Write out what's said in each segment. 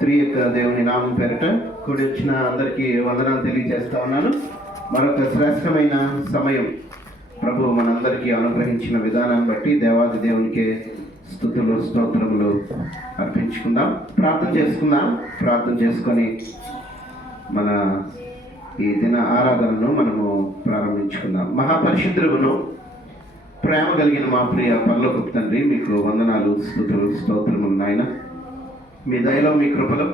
త్రియక దేవుని నామం పేరిట కూడి వచ్చిన అందరికీ వందనాలు తెలియజేస్తా ఉన్నాను. మరొక శ్రేష్టమైన సమయం ప్రభు మనందరికీ అనుగ్రహించిన విధానాన్ని బట్టి దేవాది దేవునికి స్తుతులు స్తోత్రములు అర్పించుకుందాం. ప్రార్థన చేసుకొని మన ఈ దిన ఆరాధనను మనము ప్రారంభించుకుందాం. మహాపరిశుద్ధులను ప్రేమ కలిగిన మా ప్రియ పరలోకపు తండ్రి, మీకు వందనాలు, స్తుతులు స్తోత్రములు నాయన. మీ దయలో మీ కృపలో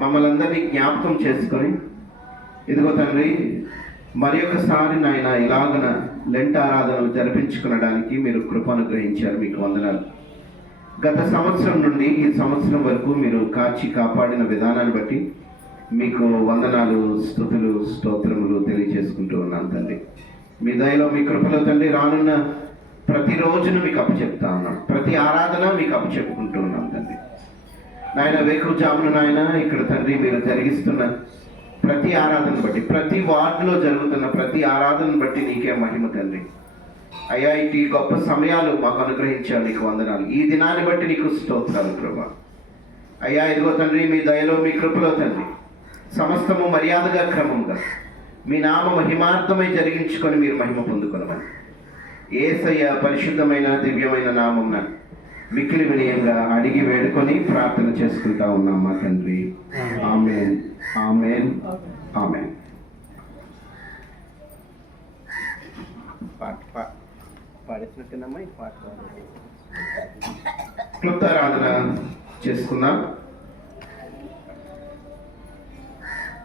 మమ్మల్ని అందరినీ జ్ఞాపకం చేసుకొని ఇదిగో తండ్రి మరి ఒకసారి నాయన ఇలాగన లెంట్ ఆరాధనలు జరిపించుకునడానికి మీరు కృప అనుగ్రహించారు. మీకు వందనాలు. గత సంవత్సరం నుండి ఈ సంవత్సరం వరకు మీరు కాచి కాపాడిన విధానాన్ని బట్టి మీకు వందనాలు, స్తుతులు స్తోత్రములు తెలియజేసుకుంటూ ఉన్నాను తండ్రి. మీ దయలో మీ కృపలో తండ్రి రానున్న ప్రతి రోజును మీకు అప్పచెప్తా ఉన్నాం. ప్రతి ఆరాధన మీకు అప్పచెప్పుకుంటూ ఉన్నాం తండ్రి. నాయన వేకువజామున నాయన ఇక్కడ తండ్రి మీరు జరిగిస్తున్న ప్రతి ఆరాధన బట్టి, ప్రతి వార్డులో జరుగుతున్న ప్రతి ఆరాధన బట్టి నీకే మహిమ తండ్రి. అయ్యా ఇటు గొప్ప సమయాలు మాకు అనుగ్రహించావు, నీకు వందనాలు. ఈ దినాన్ని బట్టి నీకు స్తోత్రాలు ప్రభా. అయ్యా ఇదిగో తండ్రి మీ దయలో మీ కృపలో తండ్రి సమస్తము మర్యాదగా క్రమంగా మీ నామ మహిమార్థమై జరిగించుకొని మీరు మహిమ పొందుకొనమని యేసయ్య పరిశుద్ధమైన దివ్యమైన నామమున మిక్కిలి వినయంగా అడిగి వేడుకొని ప్రార్థన చేసుకుంటా ఉన్నాం మా తండ్రి. ఆమేన్, ఆమేన్, ఆమేన్. పాడేసినట్టేనమ్మా ఈ పాట. క్లుప్తారాధన చేసుకుందాం.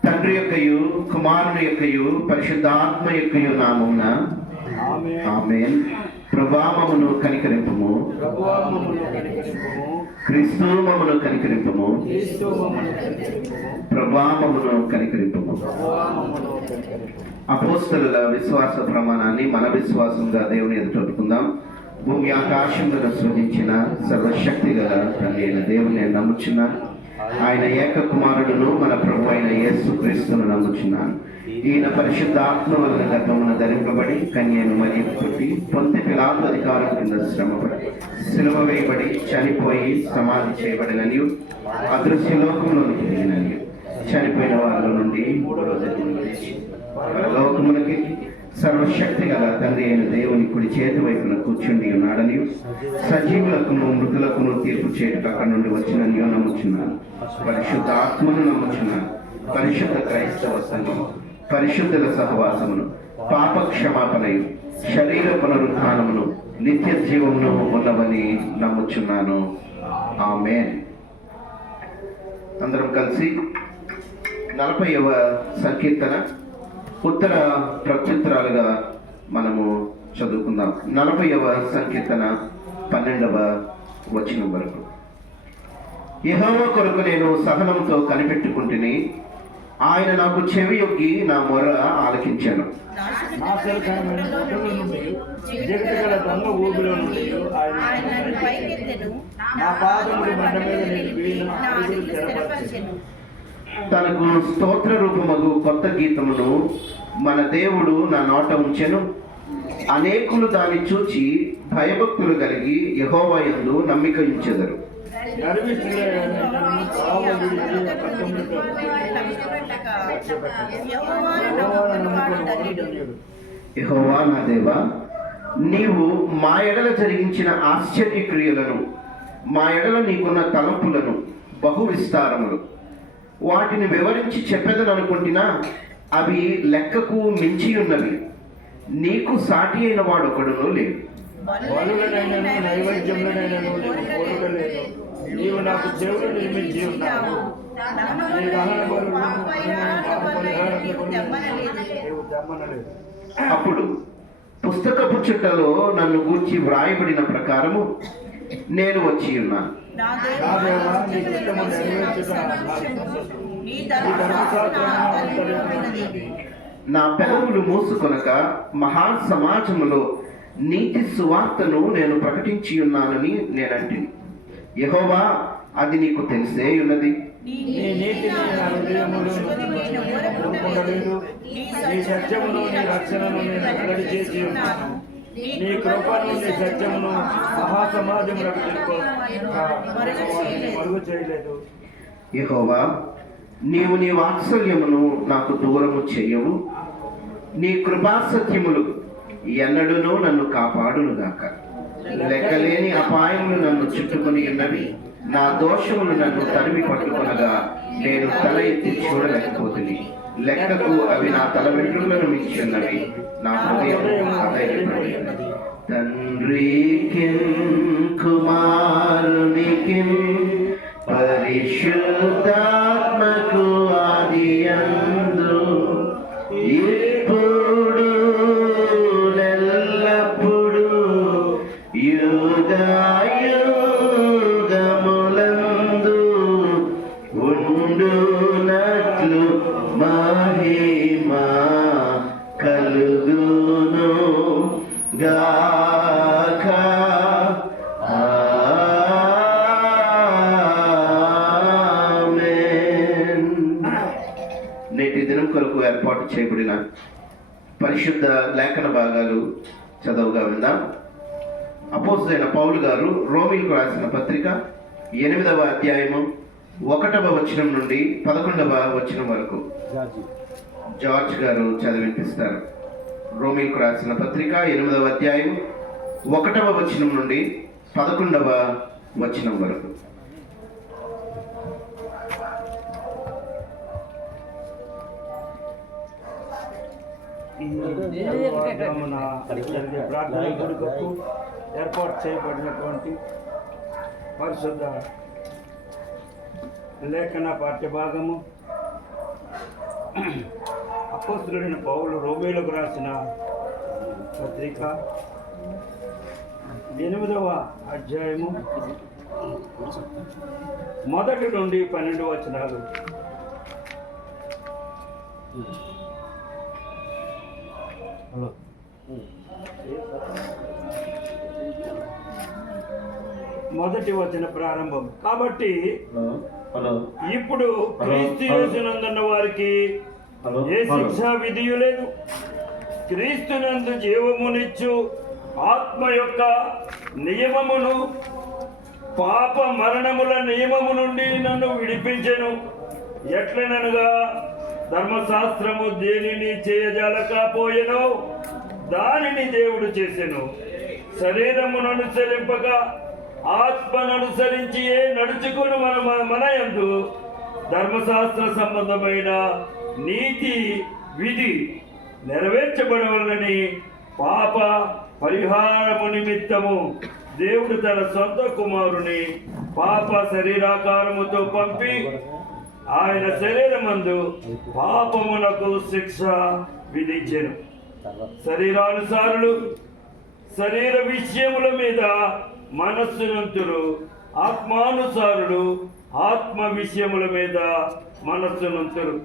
తండ్రి యొక్కయు కుమారుని యొక్కయు పరిశుద్ధాత్మ యొక్కయు నామమున ఆమేన్. ప్రభావమును కనికరింపము, క్రీస్తు మమ్మును కనికరింపము, ప్రభావమును కనికరింపము. అపోస్తలుల విశ్వాస ప్రమాణాన్ని మన విశ్వాసంగా దేవుని ఎదుటొట్టుకుందాం. భూమి ఆకాశములను సృజించిన సర్వశక్తి గల తండ్రి అయిన దేవుని నేను నమ్ముచున్నాను. ఆయన ఏక కుమారుడును మన ప్రభు అయిన యేసు క్రీస్తును నమ్ముచున్నాను. ఈయన పరిశుద్ధాత్మ వలన గర్భమున ధరింపబడి కన్యను మరియు పుట్టి పొంతి పిలాతు అధికారం కింద శ్రమపడి సిలువ వేయబడి చనిపోయి సమాధి చేయబడిననియు అదృశ్య లోకములోనికి దిగిననియు చనిపోయిన వారిలో నుండి మూడో రోజు లేచి పరలోకమునకి సర్వశక్తి గల తండ్రి అయిన దేవుని కుడి చేతి వైపున కూర్చుండి ఉన్నాడని సజీవులకును మృతులకును తీర్పు చేయటం అక్కడి నుండి వచ్చిననియో నమ్ముచున్నాను. పరిశుద్ధ ఆత్మను నమ్ముచున్నాను. పరిశుద్ధ క్రైస్తవ సంఘము, పరిశుద్ధుల సహవాసమును, పాప క్షమాపణయు, శరీర పునరుత్థానమును, నిత్య జీవమును ఉన్నవని నమ్ముచున్నాను. ఆమేన్. అందరం కలిసి 40వ సంకీర్తన ఉత్తర ప్రత్యుత్తరాలుగా మనము చదువుకుందాం. 40వ సంకీర్తన 12వ వచనం వరకు. యెహోవా కొరకు నేను సహనంతో కనిపెట్టుకుంటుని, ఆయన నాకు చెవి యొగ్గి నా మొర ఆలకించాను. తనకు స్తోత్ర రూపమగు కొత్త గీతమును మన దేవుడు నా నోట ఉంచెను. అనేకులు దాన్ని చూచి భయభక్తులు కలిగి యెహోవా యందు నమ్మిక ఉంచెదరు. యెహోవా నా దేవా, నీవు మా ఎడల జరిగించిన ఆశ్చర్య క్రియలను, మా ఎడల నీకున్న తలంపులను బహు విస్తారములు. వాటిని వివరించి చెప్పేదని అనుకుంటున్నా, అవి లెక్కకు మించి ఉన్నవి. నీకు సాటి అయిన వాడు ఒకడును లేడు. అప్పుడు పుస్తకపు చుట్టలో నన్ను గూర్చి వ్రాయబడిన ప్రకారము నేను వచ్చి ఉన్నాను. నా పెదవులు మూసుకొనక మహా సమాజములో నీతి సువార్తను నేను ప్రకటించి ఉన్నానని నేనంటిని. యెహోవా, అది నీకు తెలిసే ఉన్నది. నీ కృప నుండి సత్యమును మహాసమాజములకు మరుగు చేయలేదు. యెహోవా, నీవు నీ వాత్సల్యమును నాకు దూరము చేయవు. నీ కృపా సత్యములు ఎన్నడూనూ నన్ను కాపాడునుగాక. లెక్కలేని అపాయములు నన్ను చుట్టుకొని ఉన్నవి. నా దోషములు నన్ను తరిమి పట్టుకొనగా నేను తల ఎత్తి చూడలేకపోతుంది. లెక్కకు అవి నా తల వెంట్రుకలను మించి ఉన్నవి. నా హృదయం అధైర్యపడి ఉన్నది. తండ్రికి కుమారునికి పరిశుద్ధాత్మకు ఆదియందు ఇప్పుడు ఎల్లప్పుడు యుగములందు ఉండునట్లు మహిమా కలుగును గాక. ఆమేన్. నేటి దినం కొరకు ఏర్పాటు చేయబడిన పరిశుద్ధ లేఖన భాగాలు చదువుగా విందాం. అపోస్తలుడైన పౌలు గారు రోమీయులకు రాసిన పత్రిక 8వ అధ్యాయము 1వ వచనం నుండి 11వ వచనం వరకు జార్జ్ గారు చదివినిపిస్తారు. రోమీయులకు రాసిన పత్రిక 8వ అధ్యాయం 1వ వచనం నుండి 11వ వచనం వరకు. ప్రార్థన కొడుకు ఏర్పాటు చేయబడినటువంటి పరిశుద్ధ లేఖన పాఠ్యభాగము అపోస్తలుడైన పౌలు రోమీయులకు రాసిన పత్రిక 8వ అధ్యాయము 1 నుండి 12 వచనాలు. మొదటి వచన ప్రారంభం. కాబట్టి ఇప్పుడు క్రీస్తు యేసునందున్న వారికి ఏ శిక్షా విధియు లేదు. క్రీస్తునందు జీవమునిచ్చు ఆత్మ యొక్క నియమమును పాప మరణముల నియమము నుండి నన్ను విడిపించెను. ఎట్లనగా ధర్మశాస్త్రము దేనిని చేయజాలకపోయెనో దానిని దేవుడు చేసెను. శరీరమును అనుసరింపక ఆత్మను అనుసరించి నడుచుకుని మన యందు ధర్మశాస్త్ర సంబంధమైన నీతి విధి నెరవేర్చబడవలని పాప పరిహారము నిమిత్తము దేవుడు తన సొంత కుమారుని పాప శరీరాకారముతో పంపి ఆయన శరీరమందు పాపమునకు శిక్ష విధించెను. శరీరానుసారులు శరీర విషయముల మీద మనస్సునంతురు, ఆత్మానుసారులు ఆత్మ విషయముల మీద మనస్సునంతురు.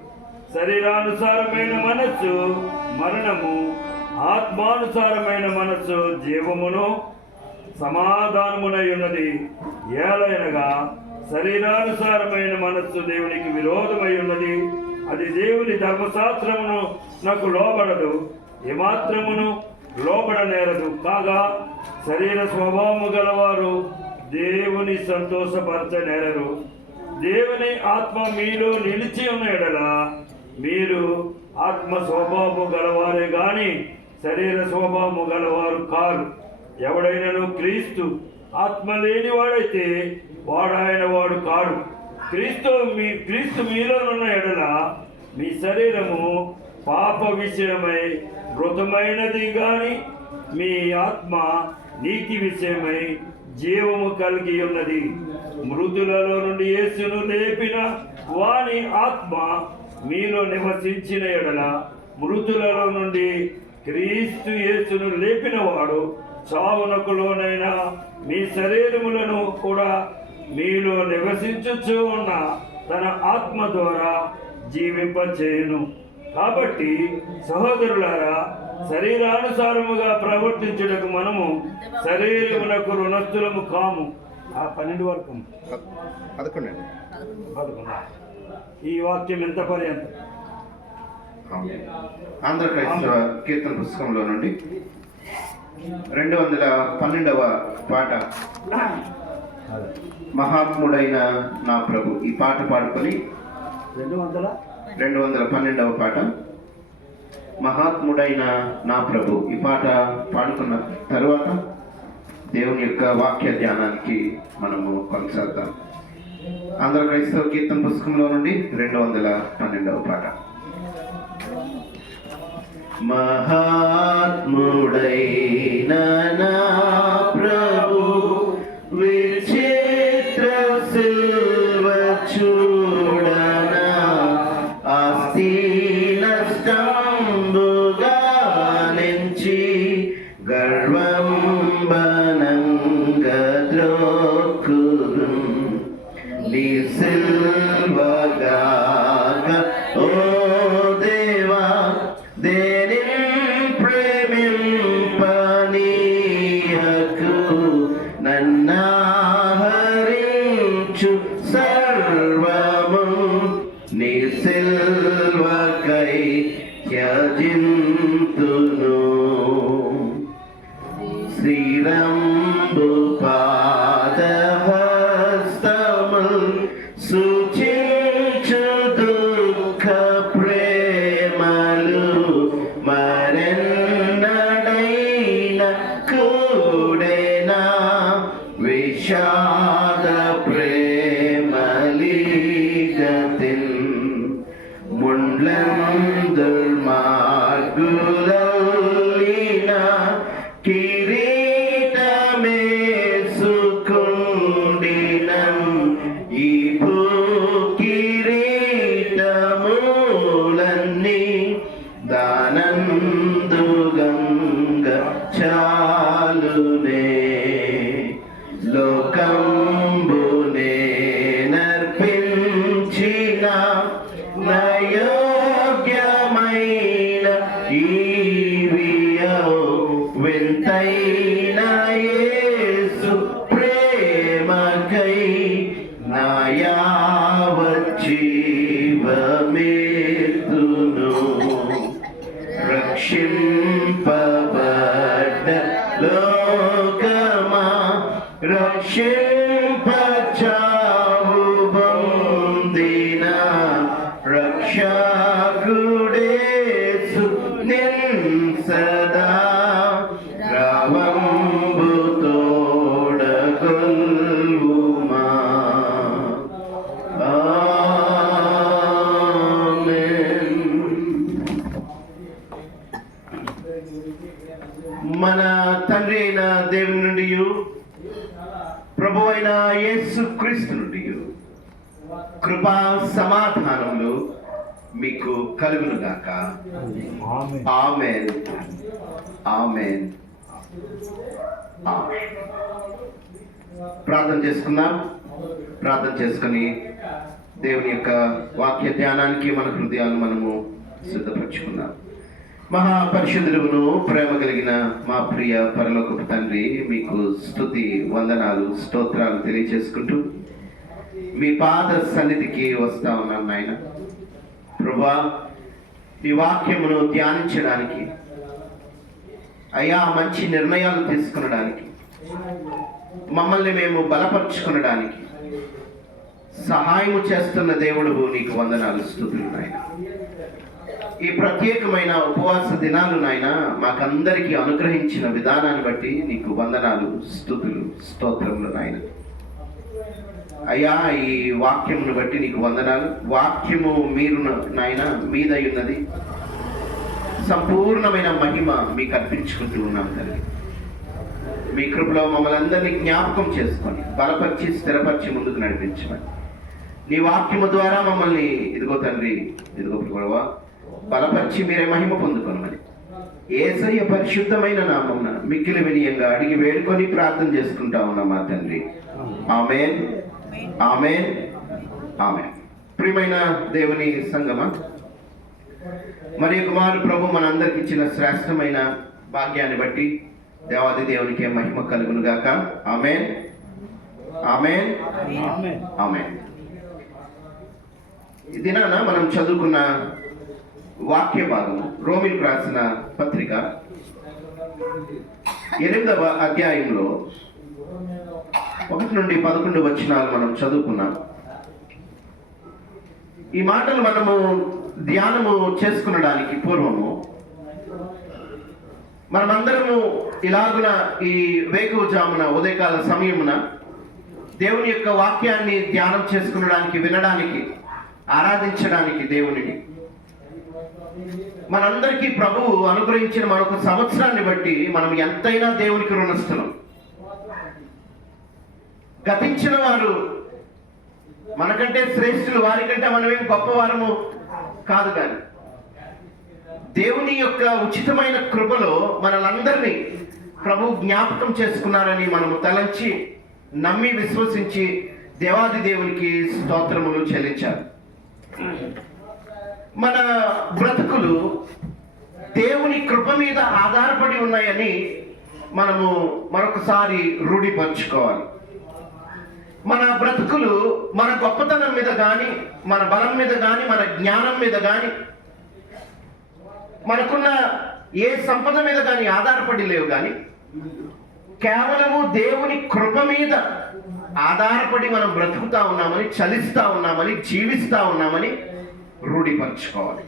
శరీరానుసారమైన మనస్సు మరణము, ఆత్మానుసారమైన మనస్సు జీవమును సమాధానమునై ఉన్నది. ఏలైనగా శరీరానుసారమైన మనస్సు దేవునికి విరోధమై ఉన్నది. అది దేవుని ధర్మశాస్త్రమును నాకు లోబడదు, ఏమాత్రమును లోబడనేరదు. కాగా శరీర స్వభావము గలవారు దేవుని సంతోషపరచనేరరు. దేవుని ఆత్మ మీలో నిలిచి ఉన్న ఎడల మీరు ఆత్మ స్వభావము గలవారే గాని శరీర స్వభావము గలవారు కారు. ఎవడైనను క్రీస్తు ఆత్మ లేనివాడైతే వాడాయన వాడు కాడు. క్రీస్తు మీలోనున్న ఎడల మీ శరీరము పాప విషయమై మృతమైనది గాని మీ ఆత్మ నీతి విషయమై జీవము కలిగి ఉన్నది. మృతులలో నుండి యేసును లేపిన వాని ఆత్మ మీలో నివసించిన ఎడల మృతులలో నుండి క్రీస్తు యేసును లేపిన వాడు చావునకు లోనైన మీ శరీరములను కూడా మీలో నివసించుచూ ఉన్న తన ఆత్మ ద్వారా జీవింపచేయును. కాబట్టి సహోదరులారా, శరీరానుసారముగా ప్రవర్తించుటకు మనము శరీరమునకు రుణస్థులము కాము. ఆ 12 వరకు 11 ఈ వాక్యం ఎంత పర్యంతం? ఆంధ్ర క్రైస్తవ కీర్తన పుస్తకంలో నుండి 212వ పాట, మహాత్ముడైన నా ప్రభు. ఈ పాట పాడుకొని 212వ పాట, మహాత్ముడైన నా ప్రభు. ఈ పాట పాడుకున్న తరువాత దేవుని యొక్క వాక్య ధ్యానానికి మనము కొనసాగుతాం. ఆంధ్ర క్రైస్తవ కీర్తన పుస్తకంలో నుండి 212వ పాట. మహాత్ముడైన నా ప్రభు విచిత్ర సిల్వ చూడనా, ఆస్తి నష్టంబుగా నుంచి గర్వం బనంగా ద్రోక్కుదు నీ సిల్వగాక ఓ దేవా, దేని ప్రేమింపనీయకు నన్నాహరించు సర్వము నీ సిల్వకై త్యజింతును. శ్రీరంబు పాదహస్తముల్ సూచించు దుఃఖ ప్రేమలు మరెన్నడైన కూడెనా విషాద ప్రేమలీగతిన్ ముండ్లందుర్మార్గులలీన కిరీటమేసుకుండినం ఈ భూ కిరీటములన్నీ దానందుగంగ చాలునే. లోకంబునే నర్పించిన నయోగ్యమైన ఈవియో వింతైన యేసు ప్రేమకై నాయావజ్జీవమేతును. రక్షింపబడ్డ లోకమా రక్షింపచావు పొందిన రక్షకుడేసు నిన్ సదా రవంబు తోడగొల్వుమా. ఆమేన్. మన తండ్రి అయిన దేవుని నుండి ప్రభు అయిన యేసు క్రీస్తు నుండి కృపా సమాధానములు మీకు కలుగును గాక. ఆమేన్. ఆమేన్. ప్రార్థన చేసుకుందాం. ప్రార్థన చేసుకుని దేవుని యొక్క వాక్య ధ్యానానికి మన హృదయాలు మనము సిద్ధపరచుకుందాం. మహాపరిశుద్ధుడును ప్రేమ కలిగిన మా ప్రియ పరలోకపు తండ్రి, మీకు స్తుతి వందనాలు స్తోత్రాలు తెలియచేసుకుంటూ మీ పాద సన్నిధికి వస్తా ఉన్నాను నాయన. ప్రభువా, మీ వాక్యమును ధ్యానించడానికి, అయ్యా మంచి నిర్ణయాలు తీసుకునడానికి, మమ్మల్ని మేము బలపరుచుకునడానికి సహాయము చేస్తున్న దేవుడు నీకు వందనాలు స్తుతులు నాయన. ఈ ప్రత్యేకమైన ఉపవాస దినాలు నాయన మాకందరికీ అనుగ్రహించిన విధానాన్ని బట్టి నీకు వందనాలు స్తుతులు స్తోత్రములు నాయన. అయ్యా, ఈ వాక్యమును బట్టి నీకు వందనాలు. వాక్యము మీరు నాయన మీదై ఉన్నది. సంపూర్ణమైన మహిమ మీకు అర్పించుకుంటూ ఉన్నాం తండ్రి. మీ కృపలో మమ్మల్ని అందరినీ జ్ఞాపకం చేసుకొని బలపరిచి స్థిరపరిచి ముందుకు నడిపించమని, నీ వాక్యము ద్వారా మమ్మల్ని ఇదిగో తండ్రి, ఇదిగో గొడవ బలపరిచి మీరే మహిమ పొందుకోనమని యేసయ్య పరిశుద్ధమైన నామమున మిక్కిలి వినయంగా అడిగి వేడుకొని ప్రార్థన చేసుకుంటా ఉన్నాం మా తండ్రి. ఆమేన్. ఆమేన్. ఆమేన్. ప్రియమైన దేవుని సంగమా, మరి కుమారు ప్రభు మనందరికి ఇచ్చిన శ్రేష్టమైన భాగ్యాన్ని బట్టి దేవాది దేవునికి మహిమ కలుగును గాక. ఆమేన్. ఆమేన్. ఆమేన్. ఈ దినాన మనం చదువుకున్న వాక్య భాగము రోమిలకు రాసిన పత్రిక 8వ అధ్యాయంలో 1 నుండి 11 వచనాలు మనం చదువుకున్నాం. ఈ మాటలు మనము ధ్యానము చేసుకునడానికి పూర్వము మనమందరము ఇలాగున ఈ వేకువజామున ఉదయకాల సమయమున దేవుని యొక్క వాక్యాన్ని ధ్యానం చేసుకునడానికి, వినడానికి, ఆరాధించడానికి దేవునిని మనందరికీ ప్రభువు అనుగ్రహించిన మరొక సంవత్సరాన్ని బట్టి మనం ఎంతైనా దేవునికి రుణస్థులం. గతించిన వారు మనకంటే శ్రేష్ఠులు, వారికంటే మనమేం గొప్పవారము కాదు, కానీ దేవుని యొక్క ఉచితమైన కృపలో మనలందరినీ ప్రభు జ్ఞాపకం చేసుకున్నారని మనము తలంచి, నమ్మి, విశ్వసించి దేవాది దేవునికి స్తోత్రములు చెల్లించారు. మన బ్రతుకులు దేవుని కృప మీద ఆధారపడి ఉన్నాయని మనము మరొకసారి రూఢిపరుచుకోవాలి. మన బ్రతుకులు మన గొప్పతనం మీద కానీ, మన బలం మీద కానీ, మన జ్ఞానం మీద కానీ, మనకున్న ఏ సంపద మీద కానీ ఆధారపడి లేవు, కానీ కేవలము దేవుని కృప మీద ఆధారపడి మనం బ్రతుకుతా ఉన్నామని, చలిస్తా ఉన్నామని, జీవిస్తా ఉన్నామని రూఢిపరచుకోవాలి.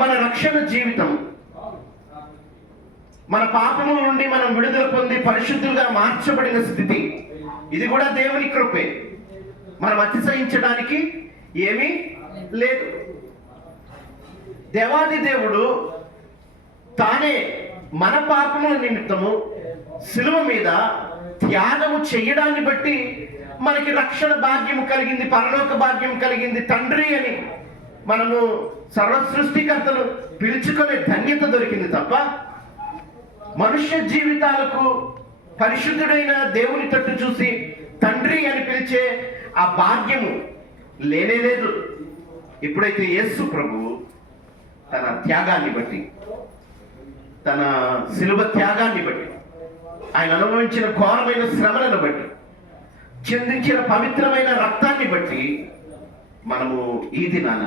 మన రక్షణ జీవితం, మన పాపముల నుండి మనం విడుదల పొంది పరిశుద్ధులుగా మార్చబడిన స్థితి, ఇది కూడా దేవుని కృపే. మనం అతిశయించడానికి ఏమీ లేదు. దేవాది దేవుడు తానే మన పాపముల నిమిత్తము శిలువ మీద త్యాగము చేయడాన్ని బట్టి మనకి రక్షణ భాగ్యము కలిగింది, పరలోక భాగ్యం కలిగింది. తండ్రి అని మనము సర్వ సృష్టికర్తను పిలుచుకునే ధన్యత దొరికింది తప్ప మనుష్య జీవితాలకు పరిశుద్ధుడైన దేవుని తట్టు చూసి తండ్రి అని పిలిచే ఆ భాగ్యము లేనే లేదు. ఎప్పుడైతే యేసు ప్రభువు తన త్యాగాన్ని బట్టి, తన శిలువ త్యాగాన్ని బట్టి, ఆయన అనుభవించిన ఘోరమైన శ్రమలను బట్టి, చిందించిన పవిత్రమైన రక్తాన్ని బట్టి మనము ఈ దినాన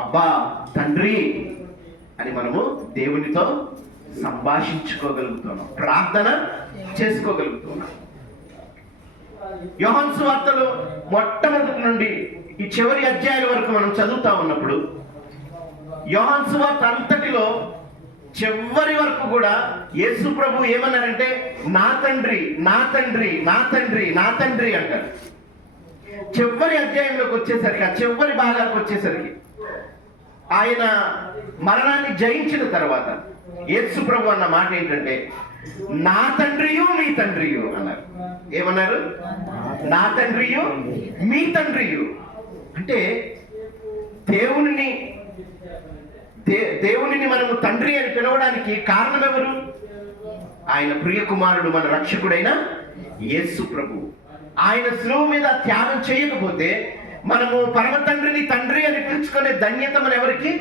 అబ్బా తండ్రి అని మనము దేవునితో సంభాషించుకోగలుగుతున్నాం, ప్రార్థన చేసుకోగలుగుతున్నాం. యోహాను సువార్తలో మొట్టమొదటి నుండి ఈ చివరి అధ్యాయం వరకు మనం చదువుతా ఉన్నప్పుడు యోహాను సువార్త అంతటిలో చివరి వరకు కూడా యేసు ప్రభు ఏమన్నారంటే నా తండ్రి, నా తండ్రి, నా తండ్రి, నా తండ్రి అంటారు. చివరి అధ్యాయంలోకి వచ్చేసరికి, ఆ చివరి భాగాలకు వచ్చేసరికి, ఆయన మరణాన్ని జయించిన తర్వాత యేసు ప్రభు అన్న మాట ఏంటంటే నా తండ్రియు మీ తండ్రియు అన్నారు. ఏమన్నారు? నా తండ్రియు మీ తండ్రియు. అంటే దేవునిని మనము తండ్రి అని పిలవడానికి కారణం ఎవరు? ఆయన ప్రియ కుమారుడు, మన రక్షకుడైన యేసు ప్రభు. ఆయన శిలువ మీద త్యాగం చేయకపోతే మనము పరమ తండ్రిని తండ్రి అని పిలుచుకునే ధన్యత మన ఎవరికి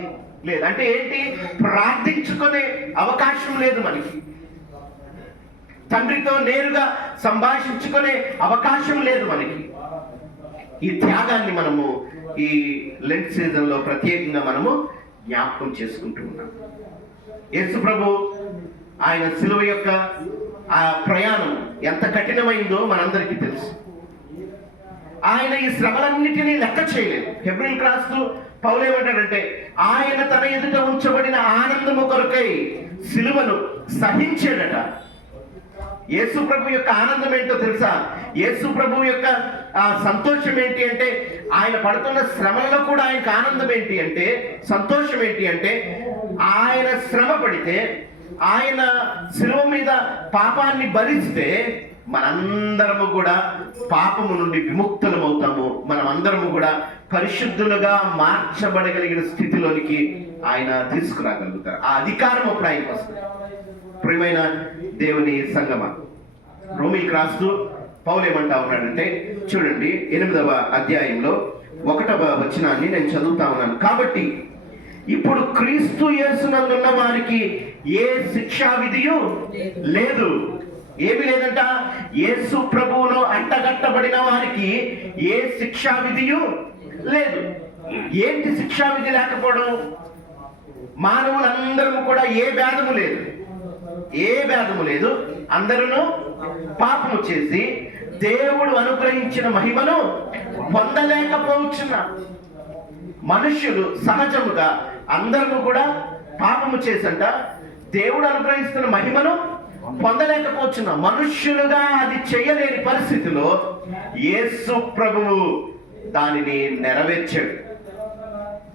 లేదు. అంటే ఏంటి? ప్రార్థించుకునే అవకాశం లేదు మనకి. తండ్రితో నేరుగా సంభాషించుకునే అవకాశం లేదు మనకి. ఈ త్యాగాన్ని మనము ఈ లెంట్ సీజన్ లో ప్రత్యేకంగా మనము జ్ఞాపకం చేసుకుంటూ ఉన్నాం. యేసు ప్రభు ఆయన శిలువ యొక్క ఆ ప్రయాణం ఎంత కఠినమైందో మనందరికీ తెలుసు. ఆయన ఈ శ్రమలన్నిటినీ లెక్క చేయలేదు. హెబ్రీయులకు రాస్తూ పౌలు ఏమంటాడంటే ఆయన తన ఎదుట ఉంచబడిన ఆనందము కొరకై శిలువను సహించాడట. యేసు ప్రభు యొక్క ఆనందం ఏంటో తెలుసా? యేసు ప్రభు యొక్క సంతోషం ఏంటి అంటే, ఆయన పడుతున్న శ్రమల్లో కూడా ఆయనకు ఆనందం ఏంటి అంటే, సంతోషం ఏంటి అంటే, ఆయన శ్రమ పడితే, ఆయన శిలువ మీద పాపాన్ని భరిస్తే మనందరము కూడా పాపము నుండి విముక్తులమవుతాము. మనం అందరము కూడా పరిశుద్ధులుగా మార్చబడగలిగిన స్థితిలోనికి ఆయన తీసుకురాగలుగుతారు. ఆ అధికారం అప్పుడు ఆయనకు వస్తుంది. ప్రియమైన దేవుని సంగమ, రోమీయులకు రాస్తూ పౌలు ఏమంటా ఉన్నాడంటే చూడండి, 8వ అధ్యాయంలో 1వ వచనాన్ని నేను చదువుతా ఉన్నాను. కాబట్టి ఇప్పుడు క్రీస్తు యేసునందున్న వారికి ఏ శిక్షా విధియు లేదు. ఏమి లేదంట? యేసు ప్రభువులో అంటగట్టబడిన వారికి ఏ శిక్షా విధియు లేదు. ఏంటి శిక్షా విధి లేకపోవడం? మానవులందరూ కూడా ఏ భేదము లేదు. ఏ భేదము లేదు, అందరూ పాపము చేసి దేవుడు అనుగ్రహించిన మహిమను పొందలేకపోతున్నారు. మనుష్యులు సహజముగా అందరూ కూడా పాపము చేసంట దేవుడు అనుగ్రహిస్తున్న మహిమను పొందలేకపోతున్నా. మనుష్యులుగా అది చేయలేని పరిస్థితిలో యేసు ప్రభువు దానిని నెరవేర్చాడు.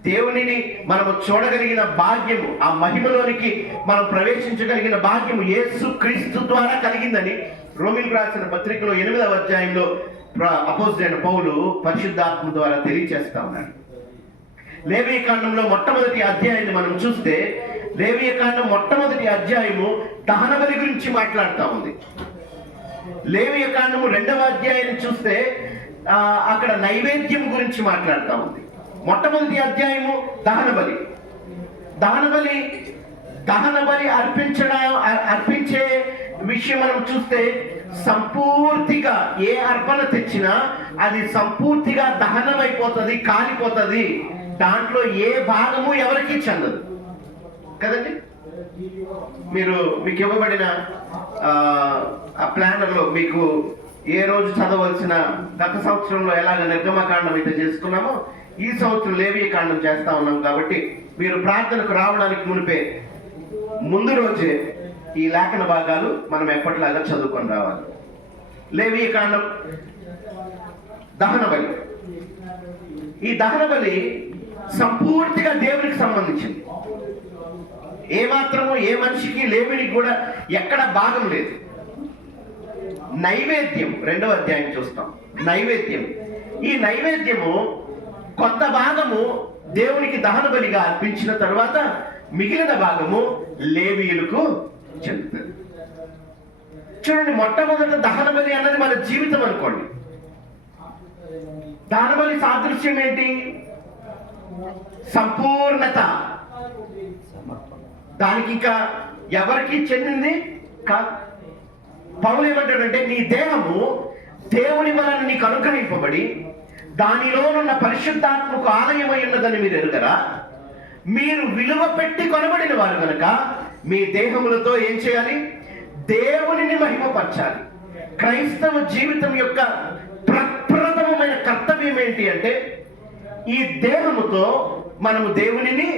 దేవునిని మనము చూడగలిగిన భాగ్యము, ఆ మహిమలోనికి మనం ప్రవేశించగలిగిన భాగ్యము యేసు క్రీస్తు ద్వారా కలిగిందని రోమీయులకు రాసిన పత్రికలో 8వ అధ్యాయంలో అపోస్తలుడైన పౌలు పరిశుద్ధాత్మ ద్వారా తెలియజేస్తా ఉన్నాడు. లేవీకాండంలో మొట్టమొదటి అధ్యాయాన్ని మనం చూస్తే, లేవీకాండం మొట్టమొదటి అధ్యాయము దహన బలి గురించి మాట్లాడుతూ ఉంది. లేవీకాండము 2వ అధ్యాయాన్ని చూస్తే అక్కడ నైవేద్యం గురించి మాట్లాడుతూ ఉంది. మొట్టమొదటి అధ్యాయము దహన బలి. దహన బలి అర్పించే విషయం మనం చూస్తే సంపూర్తిగా ఏ అర్పణ తెచ్చినా అది సంపూర్తిగా దహనమైపోతుంది, కాలిపోతుంది. దాంట్లో ఏ భాగము ఎవరికీ చెందదు కదండి. మీకు ఇవ్వబడిన ఆ ప్లానర్లో మీకు ఏ రోజు చదవలసిన, గత సంవత్సరంలో ఎలాగ నిర్గమకాండం అయితే చేసుకున్నామో ఈ సంవత్సరం లేవీకాండం చేస్తా ఉన్నాం. కాబట్టి మీరు ప్రార్థనకు రావడానికి ముందు రోజే ఈ లేఖన భాగాలు మనం ఎప్పటిలాగా చదువుకొని రావాలి. లేవీకాండం దహన బలి. ఈ దహన బలి సంపూర్తిగా దేవునికి సంబంధించింది. ఏమాత్రము ఏ మనిషికి లేవిడికి కూడా ఎక్కడ భాగం లేదు. నైవేద్యం 2వ అధ్యాయం చూస్తాం. నైవేద్యం, ఈ నైవేద్యము కొంత భాగము దేవునికి దహన బలిగా అర్పించిన తర్వాత మిగిలిన భాగము లేవీయులకు చెందుతుంది. చూడండి, మొట్టమొదట దహన బలి అన్నది మన జీవితం అనుకోండి. దహన బలి సాదృశ్యం ఏంటి? సంపూర్ణత. దానికి ఇంకా ఎవరికి చెందింది కాదు. పౌలు ఏమంటాడంటే, నీ దేహము దేవుని వలన నీకు అనుగ్రహింపబడి దానిలోనున్న పరిశుద్ధాత్మకు ఆలయమై ఉన్నదని మీరు ఎరుగరా? మీరు విలువ పెట్టి కొనబడిన వారు కనుక మీ దేహములతో ఏం చేయాలి? దేవునిని మహిమపరచాలి. క్రైస్తవ జీవితం యొక్క ప్రప్రథమమైన కర్తవ్యం ఏంటి అంటే, ఈ దేహముతో మనము దేవునిని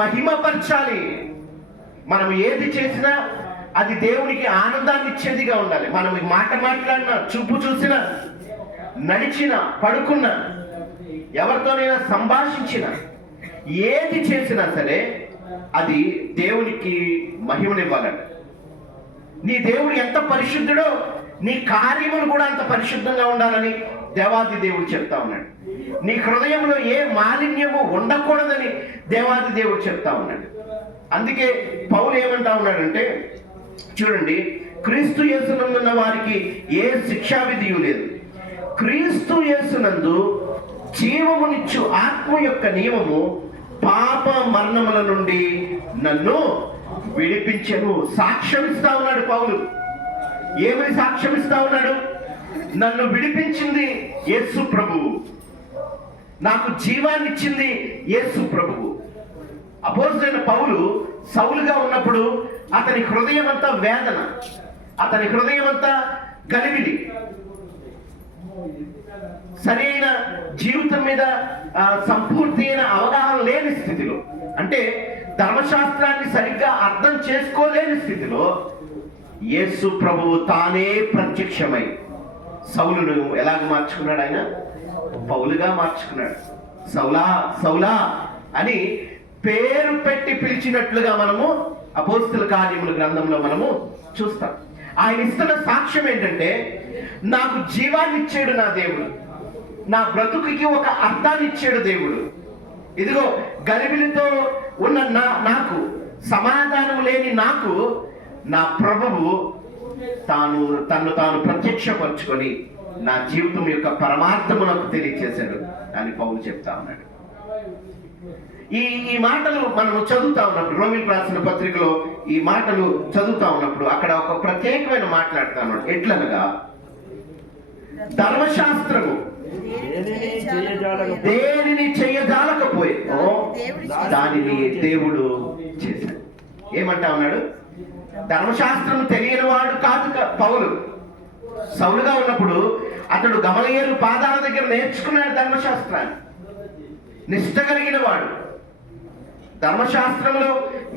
మహిమపరచాలి. మనం ఏది చేసినా అది దేవునికి ఆనందాన్ని ఇచ్చేదిగా ఉండాలి. మనం మాట మాట్లాడినా, చూపు చూసినా, నడిచినా, పడుకున్నా, ఎవరితోనైనా సంభాషించినా, ఏది చేసినా సరే అది దేవునికి మహిమనివ్వాలంట. నీ దేవుడు ఎంత పరిశుద్ధుడో నీ కార్యములు కూడా అంత పరిశుద్ధంగా ఉండాలని దేవాది దేవుడు చెప్తా ఉన్నాడు. నీ హృదయంలో ఏ మాలిన్యము ఉండకూడదని దేవాది దేవుడు చెప్తా ఉన్నాడు. అందుకే పౌలు ఏమంటా ఉన్నాడంటే, చూడండి, క్రీస్తు యేసునందున్న వారికి ఏ శిక్షావిధియు లేదు. క్రీస్తు యేసునందు జీవమునిచ్చు ఆత్మ యొక్క నియమము పాప మరణముల నుండి నన్ను విడిపించెను. సాక్ష్యం ఇస్తా ఉన్నాడు పౌలు. ఏమని సాక్ష్యం ఇస్తా ఉన్నాడు? నన్ను విడిపించింది యేసు ప్రభువు, నాకు జీవాన్ని ఇచ్చింది యేసు ప్రభువు. అపోస్తలుడైన పౌలు సౌలుగా ఉన్నప్పుడు అతని హృదయం అంతా వేదన, అతని హృదయం అంతా గలిబిలి, సరైన జీవితం మీద సంపూర్తి అయిన అవగాహన లేని స్థితిలో, అంటే ధర్మశాస్త్రాన్ని సరిగ్గా అర్థం చేసుకోలేని స్థితిలో యేసు ప్రభువు తానే ప్రత్యక్షమై సౌలును ఎలాగ మార్చుకున్నాడు? ఆయన పౌలుగా మార్చుకున్నాడు. సౌలా సౌలా అని పేరు పెట్టి పిలిచినట్లుగా మనము అపోస్తల కార్యముల గ్రంథంలో మనము చూస్తాం. ఆయన ఇస్తున్న సాక్ష్యం ఏంటంటే, నాకు జీవాన్ని ఇచ్చాడు నా దేవుడు, నా బ్రతుకుకి ఒక అర్థాన్ని ఇచ్చాడు దేవుడు. ఇదిగో గలిబిలితో ఉన్న నాకు, సమాధానం లేని నాకు నా ప్రభువు తన్ను తాను ప్రత్యక్షపరుచుకొని నా జీవితం యొక్క పరమార్థము నాకు తెలియచేశాడు అని పౌలు చెప్తా ఉన్నాడు. ఈ మాటలు మనము చదువుతా ఉన్నప్పుడు, రోమీయులకు రాసిన పత్రికలో ఈ మాటలు చదువుతా ఉన్నప్పుడు అక్కడ ఒక ప్రత్యేకమైన మాట్లాడుతా ఉన్నాడు. ఎట్లనగా, ధర్మశాస్త్రము దేనిని చేయజాలకపోయేదో దానిని దేవుడు చేశాడు. ఏమంటా ఉన్నాడు? ధర్మశాస్త్రం తెలియని వాడు కాదు పౌలు. సౌలుగా ఉన్నప్పుడు అతడు గమలీయేలు పాదాల దగ్గర నేర్చుకున్నాడు ధర్మశాస్త్రాన్ని. నిష్ట కలిగిన వాడు. ధర్మశాస్త్రంలో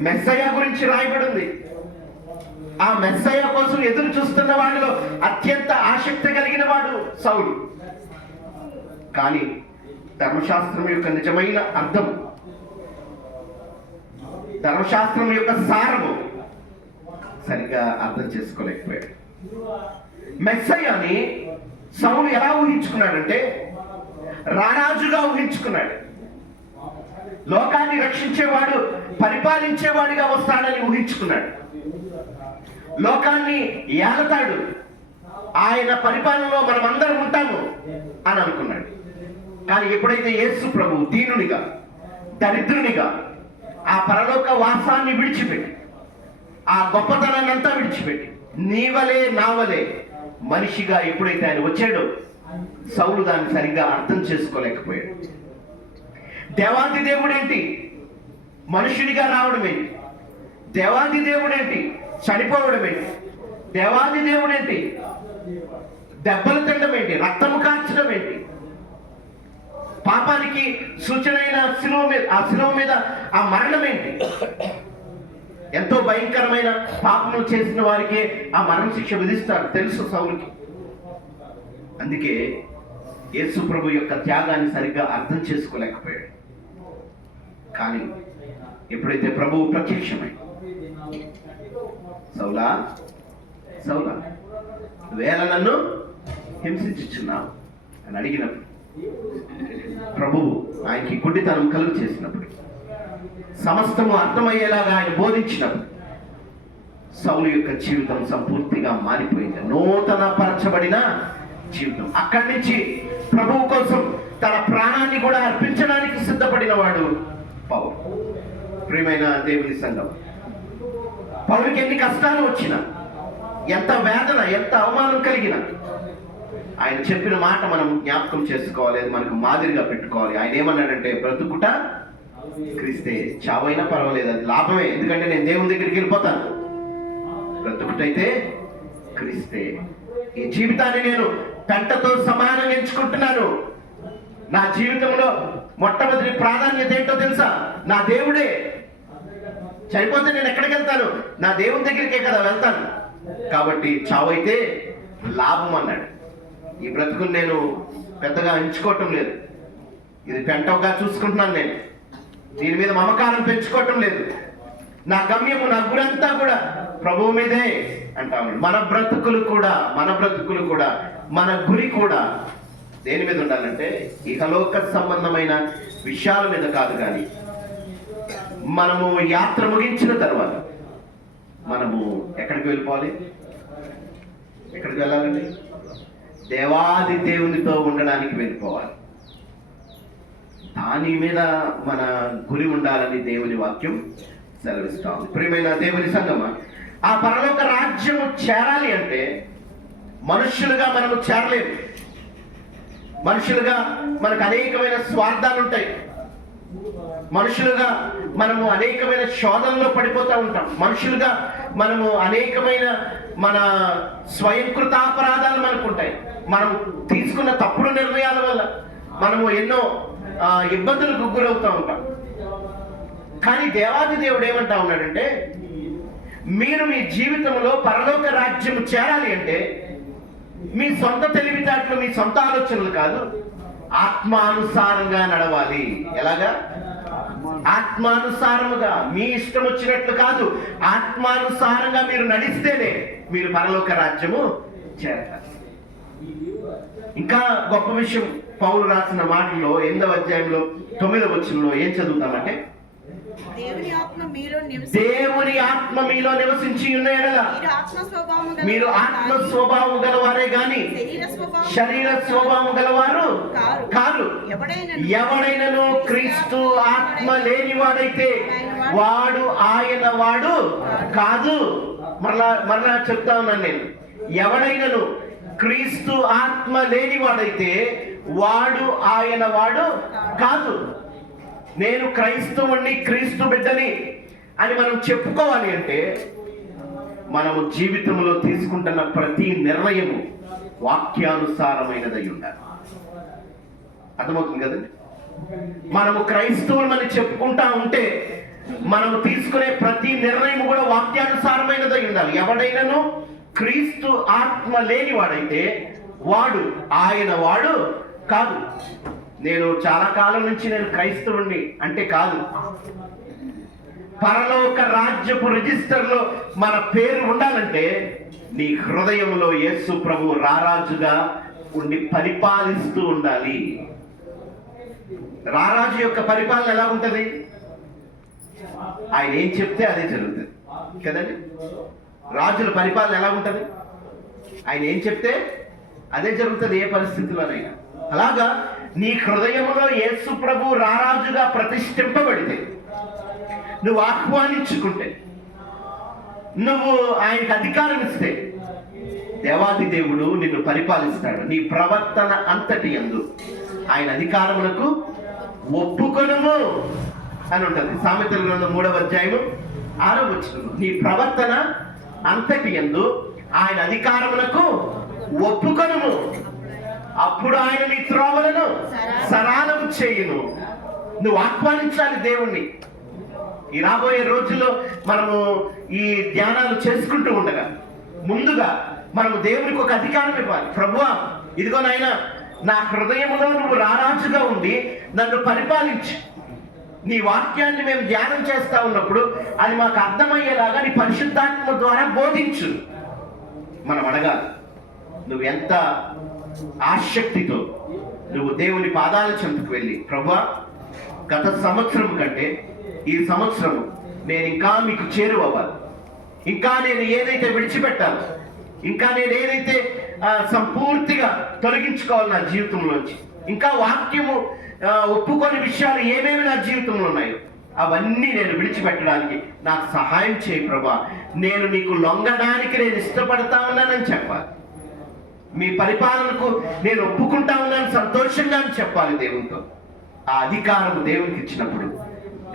మెస్సయ్య గురించి రాయబడింది. ఆ మెస్సయ్య కోసం ఎదురు చూస్తున్న వాడిలో అత్యంత ఆసక్తి కలిగిన వాడు సౌలు. కానీ ధర్మశాస్త్రం యొక్క నిజమైన అర్థం, ధర్మశాస్త్రం యొక్క సారము సరిగ్గా అర్థం చేసుకోలేకపోయాడు. మెస్సయ్యని సౌలు ఎలా ఊహించుకున్నాడంటే రారాజుగా ఊహించుకున్నాడు. లోకాన్ని రక్షించేవాడు, పరిపాలించేవాడిగా వస్తాడని ఊహించుకున్నాడు. లోకాన్ని ఏలతాడు, ఆయన పరిపాలనలో మనం అందరం ఉంటాము అని అనుకున్నాడు. కానీ ఎప్పుడైతే యేసు ప్రభు దీనునిగా, దరిద్రునిగా, ఆ పరలోక వాసాన్ని విడిచిపెట్టి, ఆ గొప్పతనాన్ని అంతా విడిచిపెట్టి, నీవలే నావలే మనిషిగా ఎప్పుడైతే ఆయన వచ్చాడో సౌలు దాన్ని సరిగ్గా అర్థం చేసుకోలేకపోయాడు. దేవాది దేవుడేంటి మనుషునిగా రావడం ఏంటి? దేవాది దేవుడేంటి చనిపోవడం ఏంటి? దేవాది దేవుడేంటి దెబ్బలు తినడం ఏంటి? రక్తము కార్చడం ఏంటి? పాపానికి సూచన అయిన శిలువ మీద ఆ మరణం ఏంటి? ఎంతో భయంకరమైన పాపములు చేసిన వారికి ఆ మరణ శిక్ష విధిస్తారు, తెలుసు సౌలుకి. అందుకే యేసు ప్రభు యొక్క త్యాగాన్ని సరిగ్గా అర్థం చేసుకోలేకపోయాడు. కానీ ఎప్పుడైతే ప్రభువు ప్రత్యక్షమై, సౌలా సౌలా వేళ నన్ను హింసించుచున్నావు అని అడిగినప్పుడు, ప్రభువు ఆయనకి గుడ్డితనం కలుగు చేసినప్పుడు, సమస్తము అర్థమయ్యేలాగా ఆయన బోధించినప్పుడు సౌలు యొక్క జీవితం సంపూర్తిగా మారిపోయింది. నూతన పరచబడిన జీవితం. అక్కడి నుంచి ప్రభువు కోసం తన ప్రాణాన్ని కూడా అర్పించడానికి సిద్ధపడిన వాడు పౌలు. ప్రియమైన దేవుని సంఘం, పౌలుకి ఎన్ని కష్టాలు వచ్చినా, ఎంత వేదన, ఎంత అవమానం కలిగినా, ఆయన చెప్పిన మాట మనం జ్ఞాపకం చేసుకోవాలి, మనకు మాదిరిగా పెట్టుకోవాలి. ఆయన ఏమన్నాడంటే, బ్రతుకుట క్రీస్తే, చావైనా పర్వాలేదు, అది లాభమే, ఎందుకంటే నేను దేవుని దగ్గరికి వెళ్ళిపోతాను. బ్రతుకుటైతే క్రీస్తే. ఈ జీవితాన్ని నేను పెంటతో సమానంగా ఎంచుకుంటున్నాను. నా జీవితంలో మొట్టమొదటి ప్రాధాన్యత ఏంటో తెలుసా? నా దేవుడే. చనిపోతే నేను ఎక్కడికి వెళ్తాను? నా దేవుని దగ్గరికే కదా వెళ్తాను. కాబట్టి చావైతే లాభం అన్నాడు. ఈ బ్రతుకుని నేను పెద్దగా ఎంచుకోవటం లేదు, ఇది పెంటగా చూసుకుంటున్నాను. నేను దీని మీద మమకారం పెంచుకోవటం లేదు. నా గమ్యము, నా గురంతా కూడా ప్రభువు మీదే అంటా ఉన్నాడు. మన బ్రతుకులు కూడా మన గురి కూడా దేని మీద ఉండాలంటే ఇహలోక సంబంధమైన విషయాల మీద కాదు. కానీ మనము యాత్ర ముగించిన తర్వాత మనము ఎక్కడికి వెళ్ళిపోవాలి? ఎక్కడికి వెళ్ళాలండి? దేవాది దేవునితో ఉండడానికి వెళ్ళిపోవాలి. దాని మీద మన గురి ఉండాలని దేవుని వాక్యం సెలవిస్తా ఉంది. ప్రియమైన దేవుని సంగమా, ఆ పరలోక రాజ్యము చేరాలి అంటే మనుష్యులుగా మనము చేరలేము. మనుషులుగా మనకు అనేకమైన స్వార్థాలు ఉంటాయి. మనుషులుగా మనము అనేకమైన శోధనలో పడిపోతూ ఉంటాం. మనుషులుగా మనము అనేకమైన మన స్వయంకృతాపరాధాలు మనకు ఉంటాయి. మనం తీసుకున్న తప్పుడు నిర్ణయాల వల్ల మనము ఎన్నో ఇబ్బందులకు గురవుతూ ఉంటాం. కానీ దేవాది దేవుడు ఏమంటా ఉన్నాడంటే, మీరు మీ జీవితంలో పరలోక రాజ్యం చేరాలి అంటే మీ సొంత తెలివితేటలు, మీ సొంత ఆలోచనలు కాదు, ఆత్మానుసారంగా నడవాలి. ఎలాగా? ఆత్మానుసారముగా, మీ ఇష్టం వచ్చినట్లు కాదు, ఆత్మానుసారంగా మీరు నడిస్తేనే మీరు పరలోక రాజ్యము చేరతారు. ఇంకా గొప్ప విషయం పౌలు రాసిన మాటల్లో 8వ అధ్యాయంలో 9వ వచనంలో ఏం చదువుతామంటే, దేవుని ఆత్మ మీలో నివసించి ఉన్న యెడల మీరు ఆత్మ స్వభావము గలవారే గాని శరీర స్వభావము గలవారు కాదు. ఎవడైనను క్రీస్తు ఆత్మ లేనివాడైతే వాడు ఆయన వాడు కాదు. మరలా చెప్తా ఉన్నాను నేను, ఎవడైనను క్రీస్తు ఆత్మ లేనివాడైతే వాడు ఆయన వాడు కాదు. నేను క్రైస్తవుణ్ణి, క్రీస్తు బిడ్డని అని మనం చెప్పుకోవాలి అంటే మనము జీవితంలో తీసుకుంటున్న ప్రతి నిర్ణయము వాక్యానుసారమైనదై ఉండాలి. అర్థమవుతుంది కదండి? మనము క్రైస్తవులమని చెప్పుకుంటా ఉంటే మనము తీసుకునే ప్రతి నిర్ణయం కూడా వాక్యానుసారమైనదై ఉండాలి. ఎవడైనాను క్రీస్తు ఆత్మ లేనివాడైతే ఆయన వాడు కాదు. నేను చాలా కాలం నుంచి నేను క్రైస్తవుణ్ణి అంటే కాదు. పరలోక రాజ్యపు రిజిస్టర్లో మన పేరు ఉండాలంటే నీ హృదయంలో యేసు ప్రభు రారాజుగా ఉండి పరిపాలిస్తూ ఉండాలి. రారాజు యొక్క పరిపాలన ఎలా ఉంటది? ఆయన ఏం చెప్తే అదే జరుగుతుంది కదండి. రాజుల పరిపాలన ఎలా ఉంటది? ఆయన ఏం చెప్తే అదే జరుగుతుంది, ఏ పరిస్థితుల్లోనైనా. అలాగా నీ హృదయంలో యేసు ప్రభు రారాజుగా ప్రతిష్ఠింపబడితే, నువ్వు ఆహ్వానించుకుంటే, నువ్వు ఆయనకు అధికారం ఇస్తే, దేవాది దేవుడు నిన్ను పరిపాలిస్తాడు. నీ ప్రవర్తన అంతటి యందు ఆయన అధికారములకు ఒప్పుకొనుము అని ఉంటుంది. సామెతల గ్రంథం 3వ అధ్యాయము 6వ వచనం. నీ ప్రవర్తన అంతటి యందు ఆయన అధికారములకు ఒప్పుకొనుము, అప్పుడు ఆయన నీ త్రోవలను సరళము చేయును. నువ్వు ఆహ్వానించాలి దేవుణ్ణి. ఈ రాబోయే రోజుల్లో మనము ఈ ధ్యానాలు చేసుకుంటూ ఉండగా ముందుగా మనము దేవునికి ఒక అధికారం ఇవ్వాలి. ప్రభువా, ఇదిగో నాయన, నా హృదయంలో నువ్వు రారాజుగా ఉండి నన్ను పరిపాలించు. నీ వాక్యాన్ని మేము ధ్యానం చేస్తా ఉన్నప్పుడు అది మాకు అర్థమయ్యేలాగా నీ పరిశుద్ధాత్మ ద్వారా బోధించు. మనం అడగాలి, నువ్వు ఎంత ఆసక్తితో నువ్వు దేవుని పాదాల చెంతకు వెళ్ళి, ప్రభువా, గత సంవత్సరం కంటే ఈ సంవత్సరం నేను ఇంకా మీకు చేరువవ్వాలి, ఇంకా నేను ఏదైతే విడిచిపెట్టాలో, ఇంకా నేను ఏదైతే సంపూర్తిగా తొలగించుకోవాలి నా జీవితంలోంచి, ఇంకా వాక్యము ఒప్పుకొని విషయాలు ఏమేమి నా జీవితంలో ఉన్నాయో అవన్నీ నేను విడిచిపెట్టడానికి నాకు సహాయం చేయి ప్రభా. నేను నీకు లొంగడానికి నేను ఇష్టపడతా ఉన్నానని చెప్పాలి. మీ పరిపాలనకు నేను ఒప్పుకుంటా ఉన్నాను సంతోషంగా అని చెప్పాలి దేవునితో. ఆ అధికారం దేవునికి ఇచ్చినప్పుడు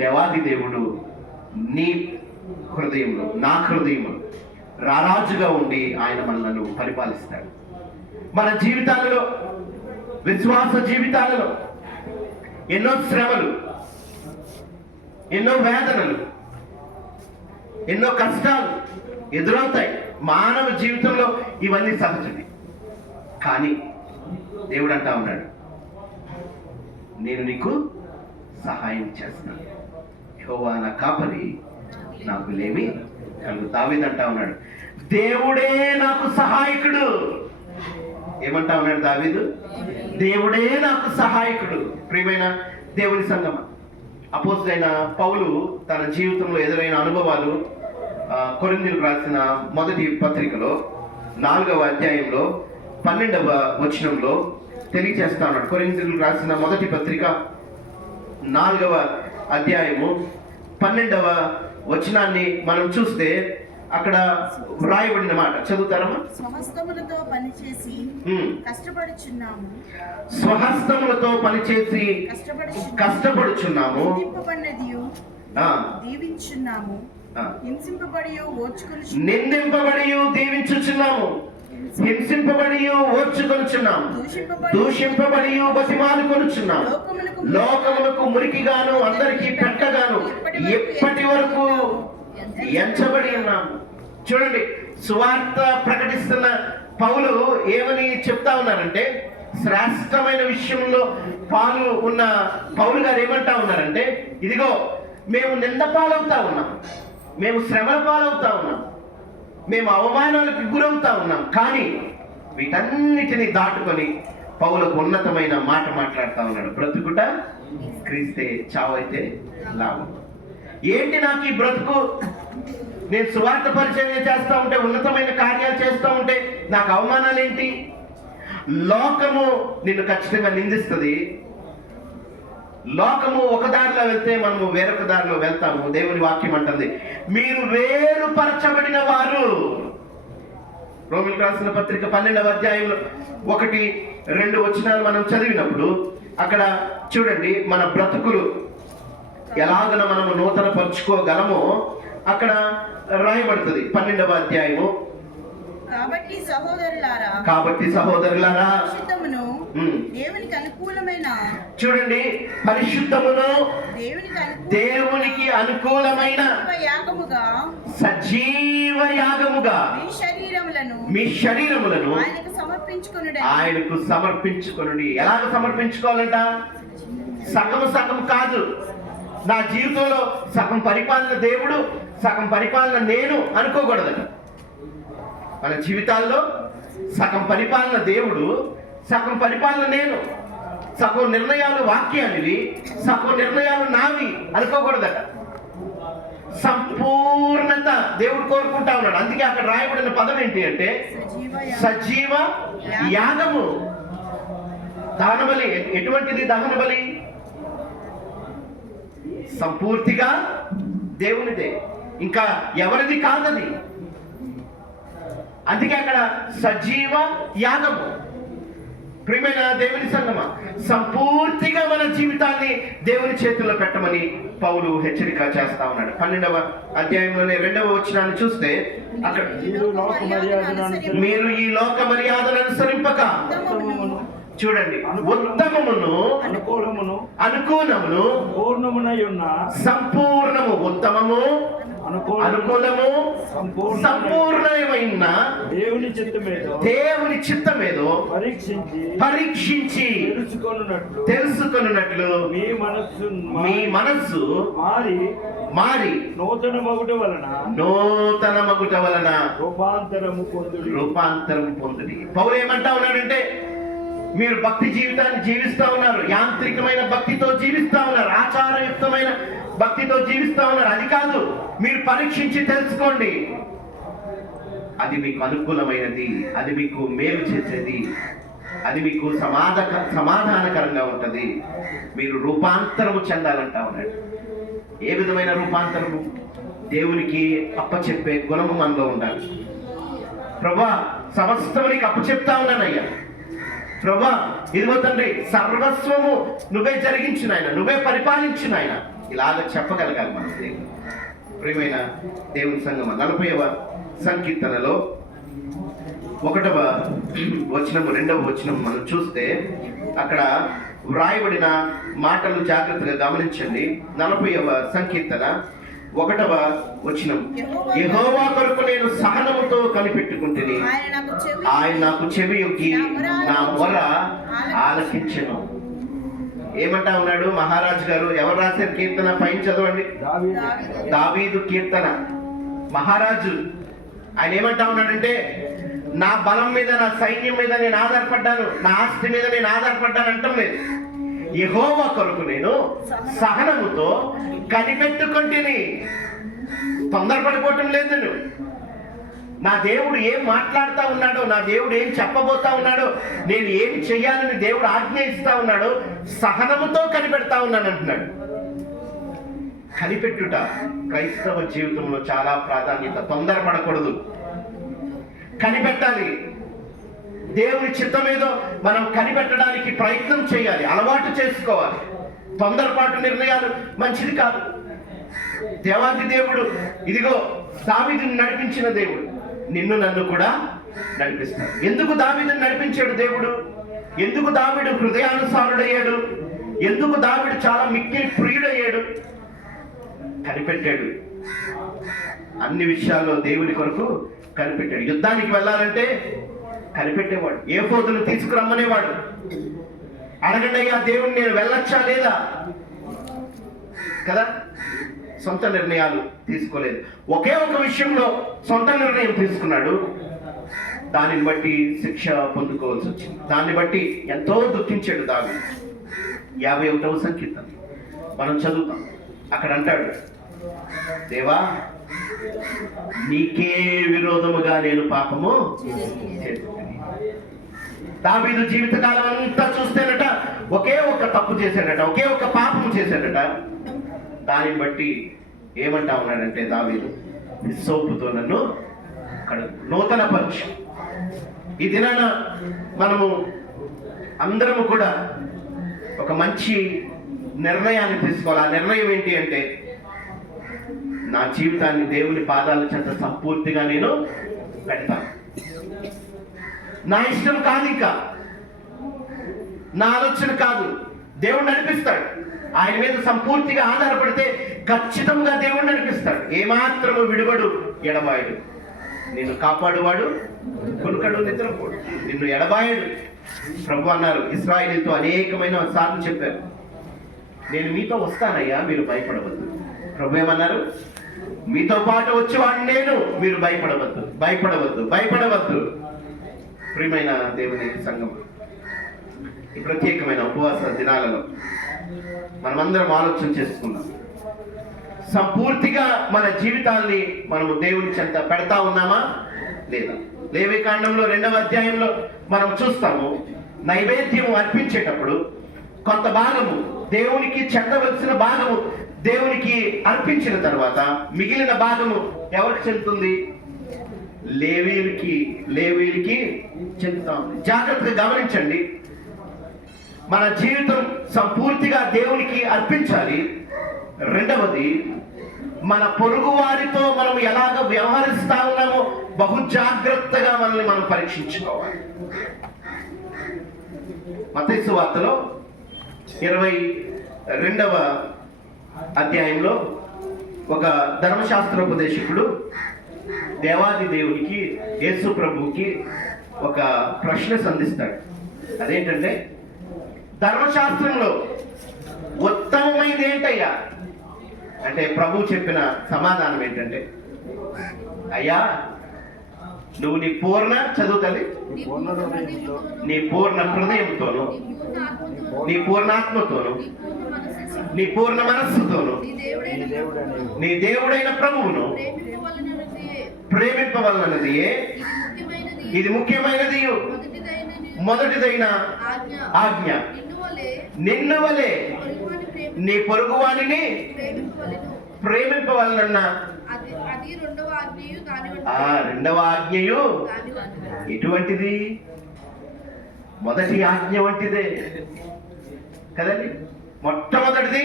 దేవాది దేవుడు నీ హృదయంలో, నా హృదయంలో రారాజుగా ఉండి ఆయన మనలను పరిపాలిస్తాడు. మన జీవితాలలో, విశ్వాస జీవితాలలో ఎన్నో శ్రమలు, ఎన్నో వేదనలు, ఎన్నో కష్టాలు ఎదురవుతాయి. మానవ జీవితంలో ఇవన్నీ సహజమే. కానీ దేవుడు అంటా ఉన్నాడు, నేను నీకు సహాయం చేస్తాను. యెహోవా నా కాపరి, నాకు లేమి కలుగు. దావీదు అంటా ఉన్నాడు, దేవుడే నాకు సహాయకుడు. ఏమంటా ఉన్నాడు దావీదు? దేవుడే నాకు సహాయకుడు. ప్రియమైన దేవుని సంగమ, అపోస్తలుడైన పౌలు తన జీవితంలో ఎదురైన అనుభవాలు కొరింథీయులకు రాసిన మొదటి పత్రికలో 4వ అధ్యాయంలో 12వ వచనంలో తెలియజేస్తా ఉన్నాడు. కొరింథీయులకు రాసిన మొదటి పత్రిక 4వ అధ్యాయము 12వ వచనాన్ని మనం చూస్తే అక్కడ వ్రాయబడిన మాట చదువుతారమ్మా? స్వహస్తములతో పనిచేసి కష్టపడుచున్నాము, స్వహస్తములతో పనిచేసి కష్టపడుచున్నాము, దీవించున్నాము, నిందింపబడి దీవించుచున్నాము, హింసింపబడి ఓర్చుకొనుచున్నాము, దూషింపబడి బతిమాలుకొనుచున్నాము, లోకములకు మురికిగాను అందరికీ పెట్టగాను ఎప్పటి వరకు ఎంచబడి ఉన్నాము. చూడండి, సువార్త ప్రకటిస్తున్న పౌలు ఏమని చెప్తా ఉన్నారంటే, శ్రేష్టమైన విషయంలో పాలు ఉన్న పౌలు గారు ఏమంటా ఉన్నారంటే, ఇదిగో మేము నింద పాలవుతా ఉన్నాం, మేము శ్రమల పాలవుతా ఉన్నాం, మేము అవమానాలకు గురవుతా ఉన్నాం, కానీ వీటన్నిటిని దాటుకొని పౌలకు ఉన్నతమైన మాట మాట్లాడుతా ఉన్నాడు. బ్రతుకుట క్రీస్తే, చావైతే లాభం. ఏంటి నాకు ఈ బ్రతుకు? నేను సువార్త పరిచయం చేస్తూ ఉంటే, ఉన్నతమైన కార్యాలు చేస్తూ ఉంటే నాకు అవమానాలు ఏంటి? లోకము నిన్ను ఖచ్చితంగా నిందిస్తుంది. లోకము ఒక దారిలో వెళ్తే మనము వేరొక దారిలో వెళ్తాము. దేవుని వాక్యం అంటుంది, మీరు వేరుపరచబడిన వారు. రోమీయులకు రాసిన పత్రిక 12వ అధ్యాయంలో 1-2 వచనాలు మనం చదివినప్పుడు అక్కడ చూడండి, మన బ్రతుకులు ఎలాగన మనము నూతన పరుచుకోగలమో అక్కడ రాయబడుతుంది 12వ అధ్యాయము. కాబట్టి సహోదరులారా పరిశుద్ధమును దేవునికి అనుకూలమైన చూడండి, పరిశుద్ధమును దేవునికి అనుకూలమైన సజీవ యాగముగా మీ శరీరములను ఆయనకు సమర్పించుకొనుడి. ఎలాగ సమర్పించుకోవాలంట? సగం కాదు. నా జీవితంలో సగం పరిపాలన దేవుడు, సగం పరిపాలన నేను అనుకోకూడదట. మన జీవితాల్లో సగం పరిపాలన దేవుడు, సగం పరిపాలన నేను. సగం నిర్ణయాలు వాక్యానివి, సగం నిర్ణయాలు నావి అనుకోకూడదట. సంపూర్ణత దేవుడు కోరుకుంటా ఉన్నాడు. అందుకే అక్కడ రాయబడిన పదం ఏంటి అంటే సజీవ యాగము. దహన బలి ఎటువంటిది? దహన బలి సంపూర్తిగా దేవునిదే, ఇంకా ఎవరిది కాదది. అందుకే అక్కడ సజీవ యాగము. ప్రియమైన దేవుని సంగమా, సంపూర్తిగా మన జీవితాన్ని దేవుని చేతుల్లో పెట్టమని పౌలు హెచ్చరిక చేస్తా ఉన్నాడు. 12వ అధ్యాయంలోనే 2వ వచనాన్ని చూస్తే అక్కడ మీరు ఈ లోక మర్యాదను అనుసరింపక, చూడండి, ఉత్తమమును అనుకూలమును సంపూర్ణము, ఉత్తమము అనుకూలము సంపూర్ణమైన దేవుని చిత్తమేదో పరీక్షించి తెలుసుకొనున్నట్లు మీ మనస్సు మారి నూతన మగుట వలన రూపాంతరము పొందుడి. పౌలు ఏమంటా ఉన్నాడంటే, మీరు భక్తి జీవితాన్ని జీవిస్తా ఉన్నారు, యాంత్రికమైన భక్తితో జీవిస్తా ఉన్నారు, ఆచారయుక్తమైన భక్తితో జీవిస్తా ఉన్నారు. అది కాదు, మీరు పరీక్షించి తెలుసుకోండి. అది మీకు అనుకూలమైనది, అది మీకు మేలు చేసేది, అది మీకు సమాధానకరంగా ఉంటది. మీరు రూపాంతరము చెందాలంటా ఉన్నాడు. ఏ విధమైన రూపాంతరము? దేవునికి అప్పచెప్పే గుణము మనలో ఉండాలి. ప్రభా, సమస్తము నీకు అప్పచెప్తా ఉన్నానయ్యా. ప్రభా, ఇదిగో తండ్రి, సర్వస్వము నువ్వే జరిగించిన ఆయన, నువ్వే పరిపాలించిన ఆయన, ఇలాగ చెప్పగలగాలి మన దేవుడు. ప్రియమైన దేవుని సంగమ 40వ సంకీర్తనలో 1వ వచనము 2వ వచనం మనం చూస్తే అక్కడ వ్రాయబడిన మాటలు జాగ్రత్తగా గమనించండి. 40వ సంకీర్తన 1వ వచనం, యెహోవా కొరకు నేను సహనముతో కనిపెట్టుకుంటుని, ఆయన నాకు చెవి యొగ్గి నా మొర ఆలకించెను. ఏమంటా ఉన్నాడు మహారాజు గారు? ఎవరు రాశారు కీర్తన? పైన చదవండి. దావీదు కీర్తన. మహారాజు ఆయన ఏమంటా ఉన్నాడంటే, నా బలం మీద, నా సైన్యం మీద నేను ఆధారపడ్డాను, నా ఆస్తి మీద నేను ఆధారపడ్డాను అంటాం లేదు. యెహోవా కొరకు నేను సహనముతో కనిపెట్టుకుంటుని. తొందరపడిపోవటం లేదు. నా దేవుడు ఏం మాట్లాడుతూ ఉన్నాడో, నా దేవుడు ఏం చెప్పబోతా ఉన్నాడో, నేను ఏం చెయ్యాలని దేవుడు ఆజ్ఞ ఇస్తా ఉన్నాడో సహనముతో కనిపెడతా ఉన్నాను అంటున్నాడు. కనిపెట్టుట క్రైస్తవ జీవితంలో చాలా ప్రాధాన్యత. తొందరపడకూడదు, కనిపెట్టాలి. దేవుని చిత్తమేదో మనం కనిపెట్టడానికి ప్రయత్నం చేయాలి, అలవాటు చేసుకోవాలి. తొందరపాటు నిర్ణయాలు మంచిది కాదు. దేవాది దేవుడు ఇదిగో దావీదుని నడిపించిన దేవుడు నిన్ను నన్ను కూడా నడిపిస్తాడు. ఎందుకు దావీదుని నడిపించాడు దేవుడు? ఎందుకు దావీదు హృదయానుసారుడయ్యాడు? ఎందుకు దావీదు చాలా మిక్కిలి ప్రియుడయ్యాడు? కనిపెట్టాడు. అన్ని విషయాల్లో దేవుని కొరకు కనిపెట్టాడు. యుద్ధానికి వెళ్ళాలంటే కనిపెట్టేవాడు. ఏఫోదును తీసుకురమ్మనేవాడు. అడగండి అయ్యా దేవుని, నేను వెళ్ళొచ్చా లేదా కదా. సొంత నిర్ణయాలు తీసుకోలేదు. ఒకే ఒక విషయంలో సొంత నిర్ణయం తీసుకున్నాడు. దానిని బట్టి శిక్ష పొందుకోవాల్సి వచ్చింది. దాన్ని బట్టి ఎంతో దుఃఖించాడు దావీదు. 51వ సంకీర్తన మనం చదువుతాం. అక్కడ అంటాడు, దేవా, నీకే విరోధముగా నేను పాపము చేస్తున్నాను. దావీదు జీవితకాలం అంతా చూస్తేనట ఒకే ఒక తప్పు చేశాడట, ఒకే ఒక పాపము చేశాడట. దానిని బట్టి ఏమంటా ఉన్నాడంటే దావీదు, సోపుతో నన్ను నూతన పరీక్ష. ఈ దినాన మనము అందరము కూడా ఒక మంచి నిర్ణయాన్ని తీసుకోవాలి. ఆ నిర్ణయం ఏంటి అంటే, నా జీవితాన్ని దేవుని పాదాల చెంత సంపూర్తిగా నేను పెడతాను. నా ఇష్టం కాదు, ఇంకా నా ఆలోచన కాదు, దేవుడు నడిపిస్తాడు. ఆయన మీద సంపూర్తిగా ఆధారపడితే ఖచ్చితంగా దేవుడు నడిపిస్తాడు. ఏమాత్రము విడువడు, ఎడబాయడు. నిన్ను కాపాడువాడు కొనుకడు, నిద్రపోడు. నిన్ను ఎడబాయడు. ప్రభు అన్నారు, ఇశ్రాయేలుతో అనేకమైన సార్లు చెప్పారు, నేను మీతో వస్తానయ్యా, మీరు భయపడవద్దు. ప్రభు ఏమన్నారు? మీతో పాటు వచ్చేవాడిని నేను, మీరు భయపడవద్దు, భయపడవద్దు, భయపడవద్దు. ప్రియమైన దేవుని సంఘం, ఈ ప్రత్యేకమైన ఉపవాస దినాలలో మనమందరం ఆలోచన చేసుకున్నాం. సంపూర్తిగా మన జీవితాన్ని మనము దేవుని చెంత పెడతా ఉన్నామా లేదా? లేవికాండంలో 2వ అధ్యాయంలో మనం చూస్తాము, నైవేద్యము అర్పించేటప్పుడు కొంత భాగము దేవునికి చెందవలసిన భాగము దేవునికి అర్పించిన తర్వాత మిగిలిన భాగము ఎవరికి చెందుతుంది? లేవీయులకి చెందుతా ఉంది. జాగ్రత్తగా గమనించండి. మన జీవితం సంపూర్తిగా దేవునికి అర్పించాలి. రెండవది, మన పొరుగు వారితో మనం ఎలాగ వ్యవహరిస్తా ఉన్నామో బహు జాగ్రత్తగా మనల్ని మనం పరీక్షించుకోవాలి. మత్తయి సువార్తలో 22వ అధ్యాయంలో ఒక ధర్మశాస్త్రోపదేశకుడు దేవాది దేవునికి, యేసు ప్రభువుకి ఒక ప్రశ్న సంధిస్తాడు. అదేంటంటే, ధర్మశాస్త్రంలో ఉత్తమమైనది ఏంటయ్యా అంటే ప్రభు చెప్పిన సమాధానం ఏంటంటే, అయ్యా నువ్వు నీ పూర్ణ చదువుతల్లి నీ పూర్ణ హృదయంతోను, నీ పూర్ణాత్మతోను, నీ పూర్ణ మనస్సుతోను నీ దేవుడైన ప్రభువును ప్రేమింపవలనది ఇది ముఖ్యమైనది, మొదటిదైన ఆజ్ఞ. నిన్ను వలె నీ పొరుగువానిని ప్రేమింపవలనన్న రెండవ ఆజ్ఞయు ఎటువంటిది? మొదటి ఆజ్ఞ వంటిదే కదండి. మొట్టమొదటిది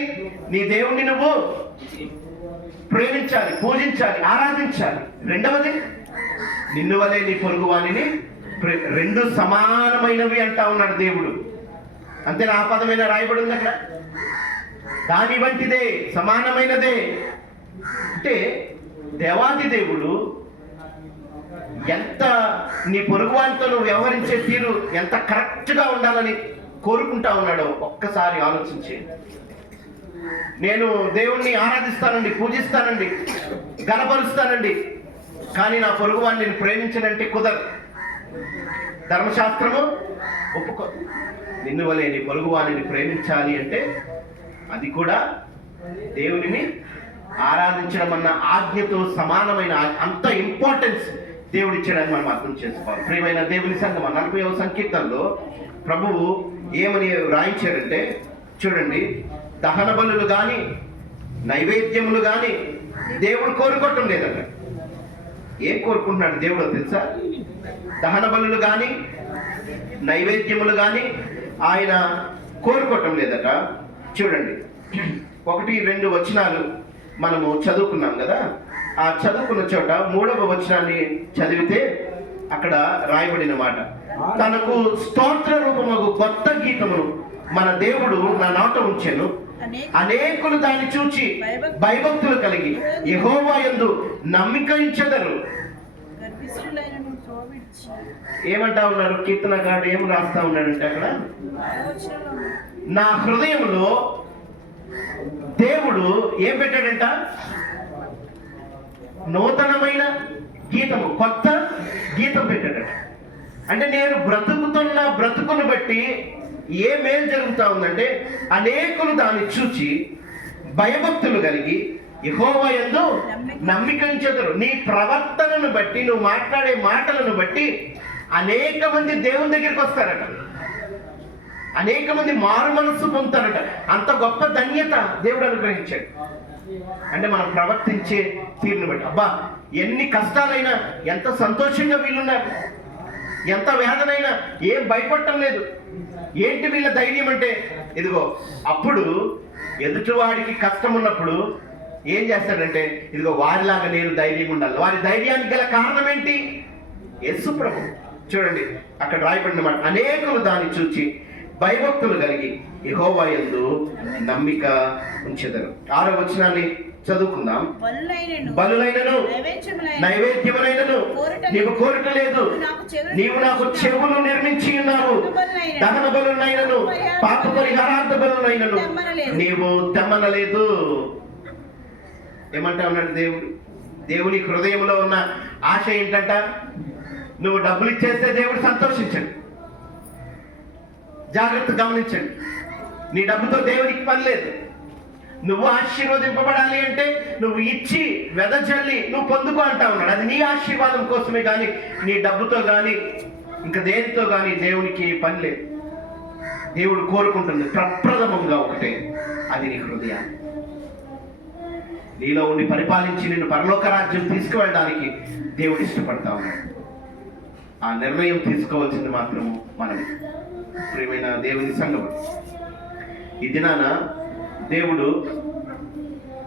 నీ దేవుణ్ణి నువ్వు ప్రేమించాలి, పూజించాలి, ఆరాధించాలి. రెండవది నిన్ను వలె నీ పొరుగువానిని. రెండు సమానమైనవి అంటా ఉన్నాడు దేవుడు. అంతే, ఆ పదమైన రాయబడి ఉంది అక్కడ. దాని వంటిదే, సమానమైనదే. అంటే దేవాది దేవుడు ఎంత నీ పొరుగువానితో నువ్వు వ్యవహరించే తీరు ఎంత కరెక్ట్గా ఉండాలని కోరుకుంటా ఉన్నాడో ఒక్కసారి ఆలోచించే. నేను దేవుణ్ణి ఆరాధిస్తానండి, పూజిస్తానండి, గణపరుస్తానండి, కానీ నా పొరుగువాన్ని నేను ప్రేమించనంటే కుదరదు. ధర్మశాస్త్రము ఒప్పుకో. నిన్ను వలె నీ పొరుగువానిని ప్రేమించాలి అంటే అది కూడా దేవునిని ఆరాధించడం అన్న ఆజ్ఞతో సమానమైన అంత ఇంపార్టెన్స్ దేవుడు ఇచ్చాడని మనం అర్థం చేసుకోవాలి. ప్రియమైన దేవుని సంఘం, 40వ సంకీర్తనలో ప్రభువు ఏమని రాయించాడంటే చూడండి, దహన బలులు కానీ నైవేద్యములు కానీ దేవుడు కోరుకోవటం లేదట. ఏం కోరుకుంటున్నాడు దేవుడో తెలుసా? దహన బలులు కానీ నైవేద్యములు కానీ ఆయన కోరుకోవటం లేదట. చూడండి, 1-2 వచనాలు మనము చదువుకున్నాం కదా. ఆ చదువుకున్న చోట 3వ వచనాన్ని చదివితే అక్కడ రాయబడిన మాట, తనకు స్తోత్ర రూపముకు కొత్త గీతమును మన దేవుడు నా నోట ఉంచెను, అనేకులు దాన్ని చూచి భయభక్తులు కలిగి యెహోవా యందు నమ్మిక ఉంచెదరు. ఏమంటా ఉన్నారు కీర్తనగాడు? ఏం రాస్తా ఉన్నాడంటే అక్కడ, నా హృదయంలో దేవుడు ఏం పెట్టాడంట? నూతనమైన గీతము, కొత్త గీతం పెట్టాడట. అంటే నేను బ్రతుకుతున్న బ్రతుకును బట్టి ఏ మేలు జరుగుతా ఉందంటే, అనేకులు దాన్ని చూచి భయభక్తులు కలిగి యెహోవా యందు నమ్మిక ఉంచెదరు. నీ ప్రవర్తనను బట్టి, నువ్వు మాట్లాడే మాటలను బట్టి అనేక మంది దేవుని దగ్గరికి వస్తారట, అనేక మంది మారు మనస్సు పొందుతారట. అంత గొప్ప ధన్యత దేవుడు అనుగ్రహించాడు. అంటే మనం ప్రవర్తించే తీరును బట్టి, అబ్బా ఎన్ని కష్టాలైనా ఎంత సంతోషంగా వీళ్ళున్నారు, ఎంత వేదనైనా ఏం భయపడటం లేదు. ఏంటి వీళ్ళ ధైర్యం అంటే, ఇదిగో అప్పుడు ఎదుటివాడికి కష్టం ఉన్నప్పుడు ఏం చేస్తాడంటే ఇదిగో వారిలాగా నేను ధైర్యంగా ఉండాలి. వారి ధైర్యానికి గల కారణం ఏంటి? యేసు ప్రభు. చూడండి అక్కడ రాయబడిన మాట, అనేకులు దాన్ని చూచి భయభక్తులు కలిగి యెహోవా యందు నమ్మిక ఉంచెదరు. 6వ వచనాన్ని చదువుకుందాం. బలులైనను నైవేద్యములైనను నీవు కోరుట లేదు, నీవు నాకు చెవులు నిర్మించి ఉన్నావు. దహన బలులైనను పాప పరిహారార్థ బలులైనను నీవు తెమ్మనలేదు. ఏమంటా ఉన్నాడు దేవుడు? దేవుని హృదయంలో ఉన్న ఆశ ఏంటంట? నువ్వు డబ్బులు ఇచ్చేస్తే దేవుడు సంతోషించండి. జాగ్రత్త గమనించండి. నీ డబ్బుతో దేవునికి పని లేదు. నువ్వు ఆశీర్వదింపబడాలి అంటే నువ్వు ఇచ్చి వెదజల్లి నువ్వు పొందుకో అంటా ఉన్నాడు. అది నీ ఆశీర్వాదం కోసమే కానీ నీ డబ్బుతో కానీ ఇంకా దేనితో కానీ దేవునికి పని లేదు. దేవుడు కోరుకుంటుంది ప్రప్రథమంగా ఒకటే, అది నీ హృదయాన్ని. నీలో ఉండి పరిపాలించి నిన్ను పరలోక రాజ్యం తీసుకువెళ్ళడానికి దేవుడు ఇష్టపడతా ఉన్నాడు. ఆ నిర్ణయం తీసుకోవాల్సింది మాత్రము మనమే. ప్రియమైన దేవుని సంఘం, ఈ దినాన దేవుడు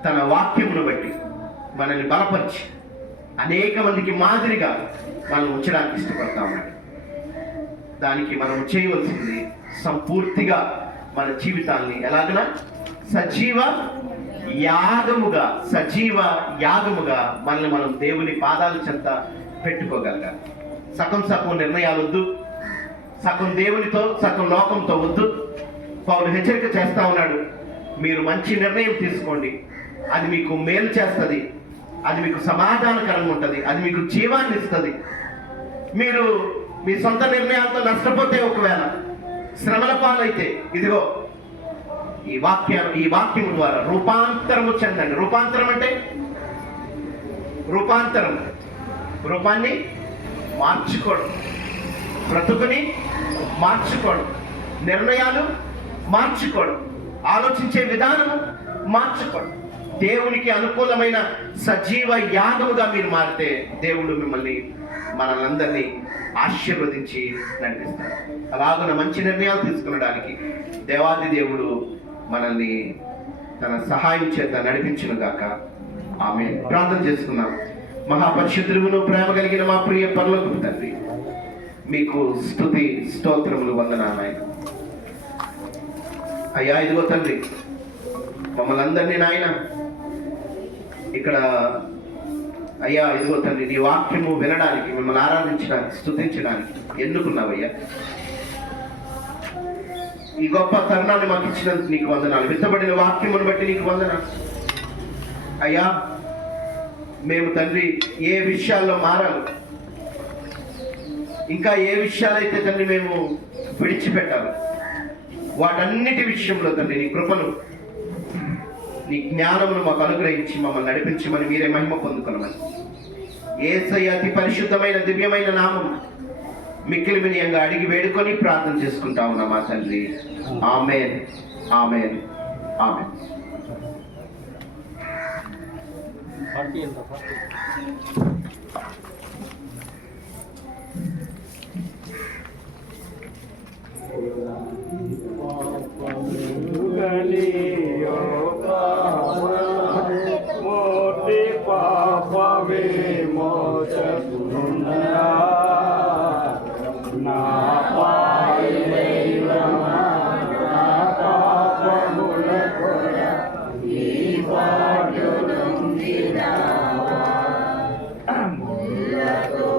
తన వాక్యమును బట్టి మనల్ని బలపరిచి అనేక మందికి మాదిరిగా మనం ఉంచడానికి ఇష్టపడతా ఉన్నాడు. దానికి మనం చేయవలసింది సంపూర్తిగా మన జీవితాన్ని ఎలాగనా సజీవ యాగముగా మనల్ని మనం దేవుని పాదాల చెంత పెట్టుకోగలగాలి. సగం నిర్ణయాలు వద్దు, సగం దేవునితో సగం లోకంతో వద్దు. పౌలు హెచ్చరిక చేస్తా ఉన్నాడు, మీరు మంచి నిర్ణయం తీసుకోండి, అది మీకు మేలు చేస్తుంది, అది మీకు సమాధానకరంగా ఉంటుంది, అది మీకు జీవాన్ని ఇస్తుంది. మీరు మీ సొంత నిర్ణయాలతో నష్టపోతే, ఒకవేళ శ్రమల పాలైతే, ఇదిగో ఈ వాక్యం ద్వారా రూపాంతరము చెందండి. రూపాంతరం అంటే రూపాన్ని మార్చుకోవడం, బ్రతుకుని మార్చుకోవడం, నిర్ణయాలు మార్చుకోవడం, ఆలోచించే విధానము మార్చుకోవడం. దేవునికి అనుకూలమైన సజీవ యాగముగా మీరు మారితే దేవుడు మిమ్మల్ని మనలందరినీ ఆశీర్వదించి నడిపిస్తారు. అలాగున మంచి నిర్ణయాలు తీసుకునడానికి దేవాది దేవుడు మనల్ని తన సహాయం చేత నడిపించును గాక. ఆమేన్. ప్రార్థన చేసుకుందాం. మహాపరిశుద్ధులను ప్రేమ కలిగిన మా ప్రియ పరలోకపు తండ్రి, మీకు స్తుతి స్తోత్రములు వందనాలు ఆయన. అయ్యా ఇదిగో తండ్రి, మమ్మల్ని అందరినీ నాయన ఇక్కడ అయ్యా ఇదిగో తండ్రి నీ వాక్యము వినడానికి, మిమ్మల్ని ఆరాధించడానికి, స్తుతించడానికి ఎన్నుకున్నావయ్యా. ఈ గొప్ప తరుణాన్ని మాకు ఇచ్చినందుకు నీకు వందనాలు. విత్తబడిన వాక్యమును బట్టి నీకు వందనాలు అయ్యా. మేము తండ్రి ఏ విషయాల్లో మారాలి, ఇంకా ఏ విషయాలైతే తండ్రి మేము విడిచిపెట్టాలి, వాటన్నిటి విషయంలో తండ్రి నీ కృపను, నీ జ్ఞానమును మాకు అనుగ్రహించి మమ్మల్ని నడిపించమని మీరే మహిమ పొందుకున్నామని యేసయ్య అతి పరిశుద్ధమైన దివ్యమైన నామం మిక్కిలి వినయంగా అడిగి వేడుకొని ప్రార్థన చేసుకుంటా ఉన్నా మా తండ్రి. ఆమేన్, ఆమేన్, ఆమేన్. మోటి పాప విమోచకుడా నా పాపముల కొర ఈ వాడునందినావా ముల్లతో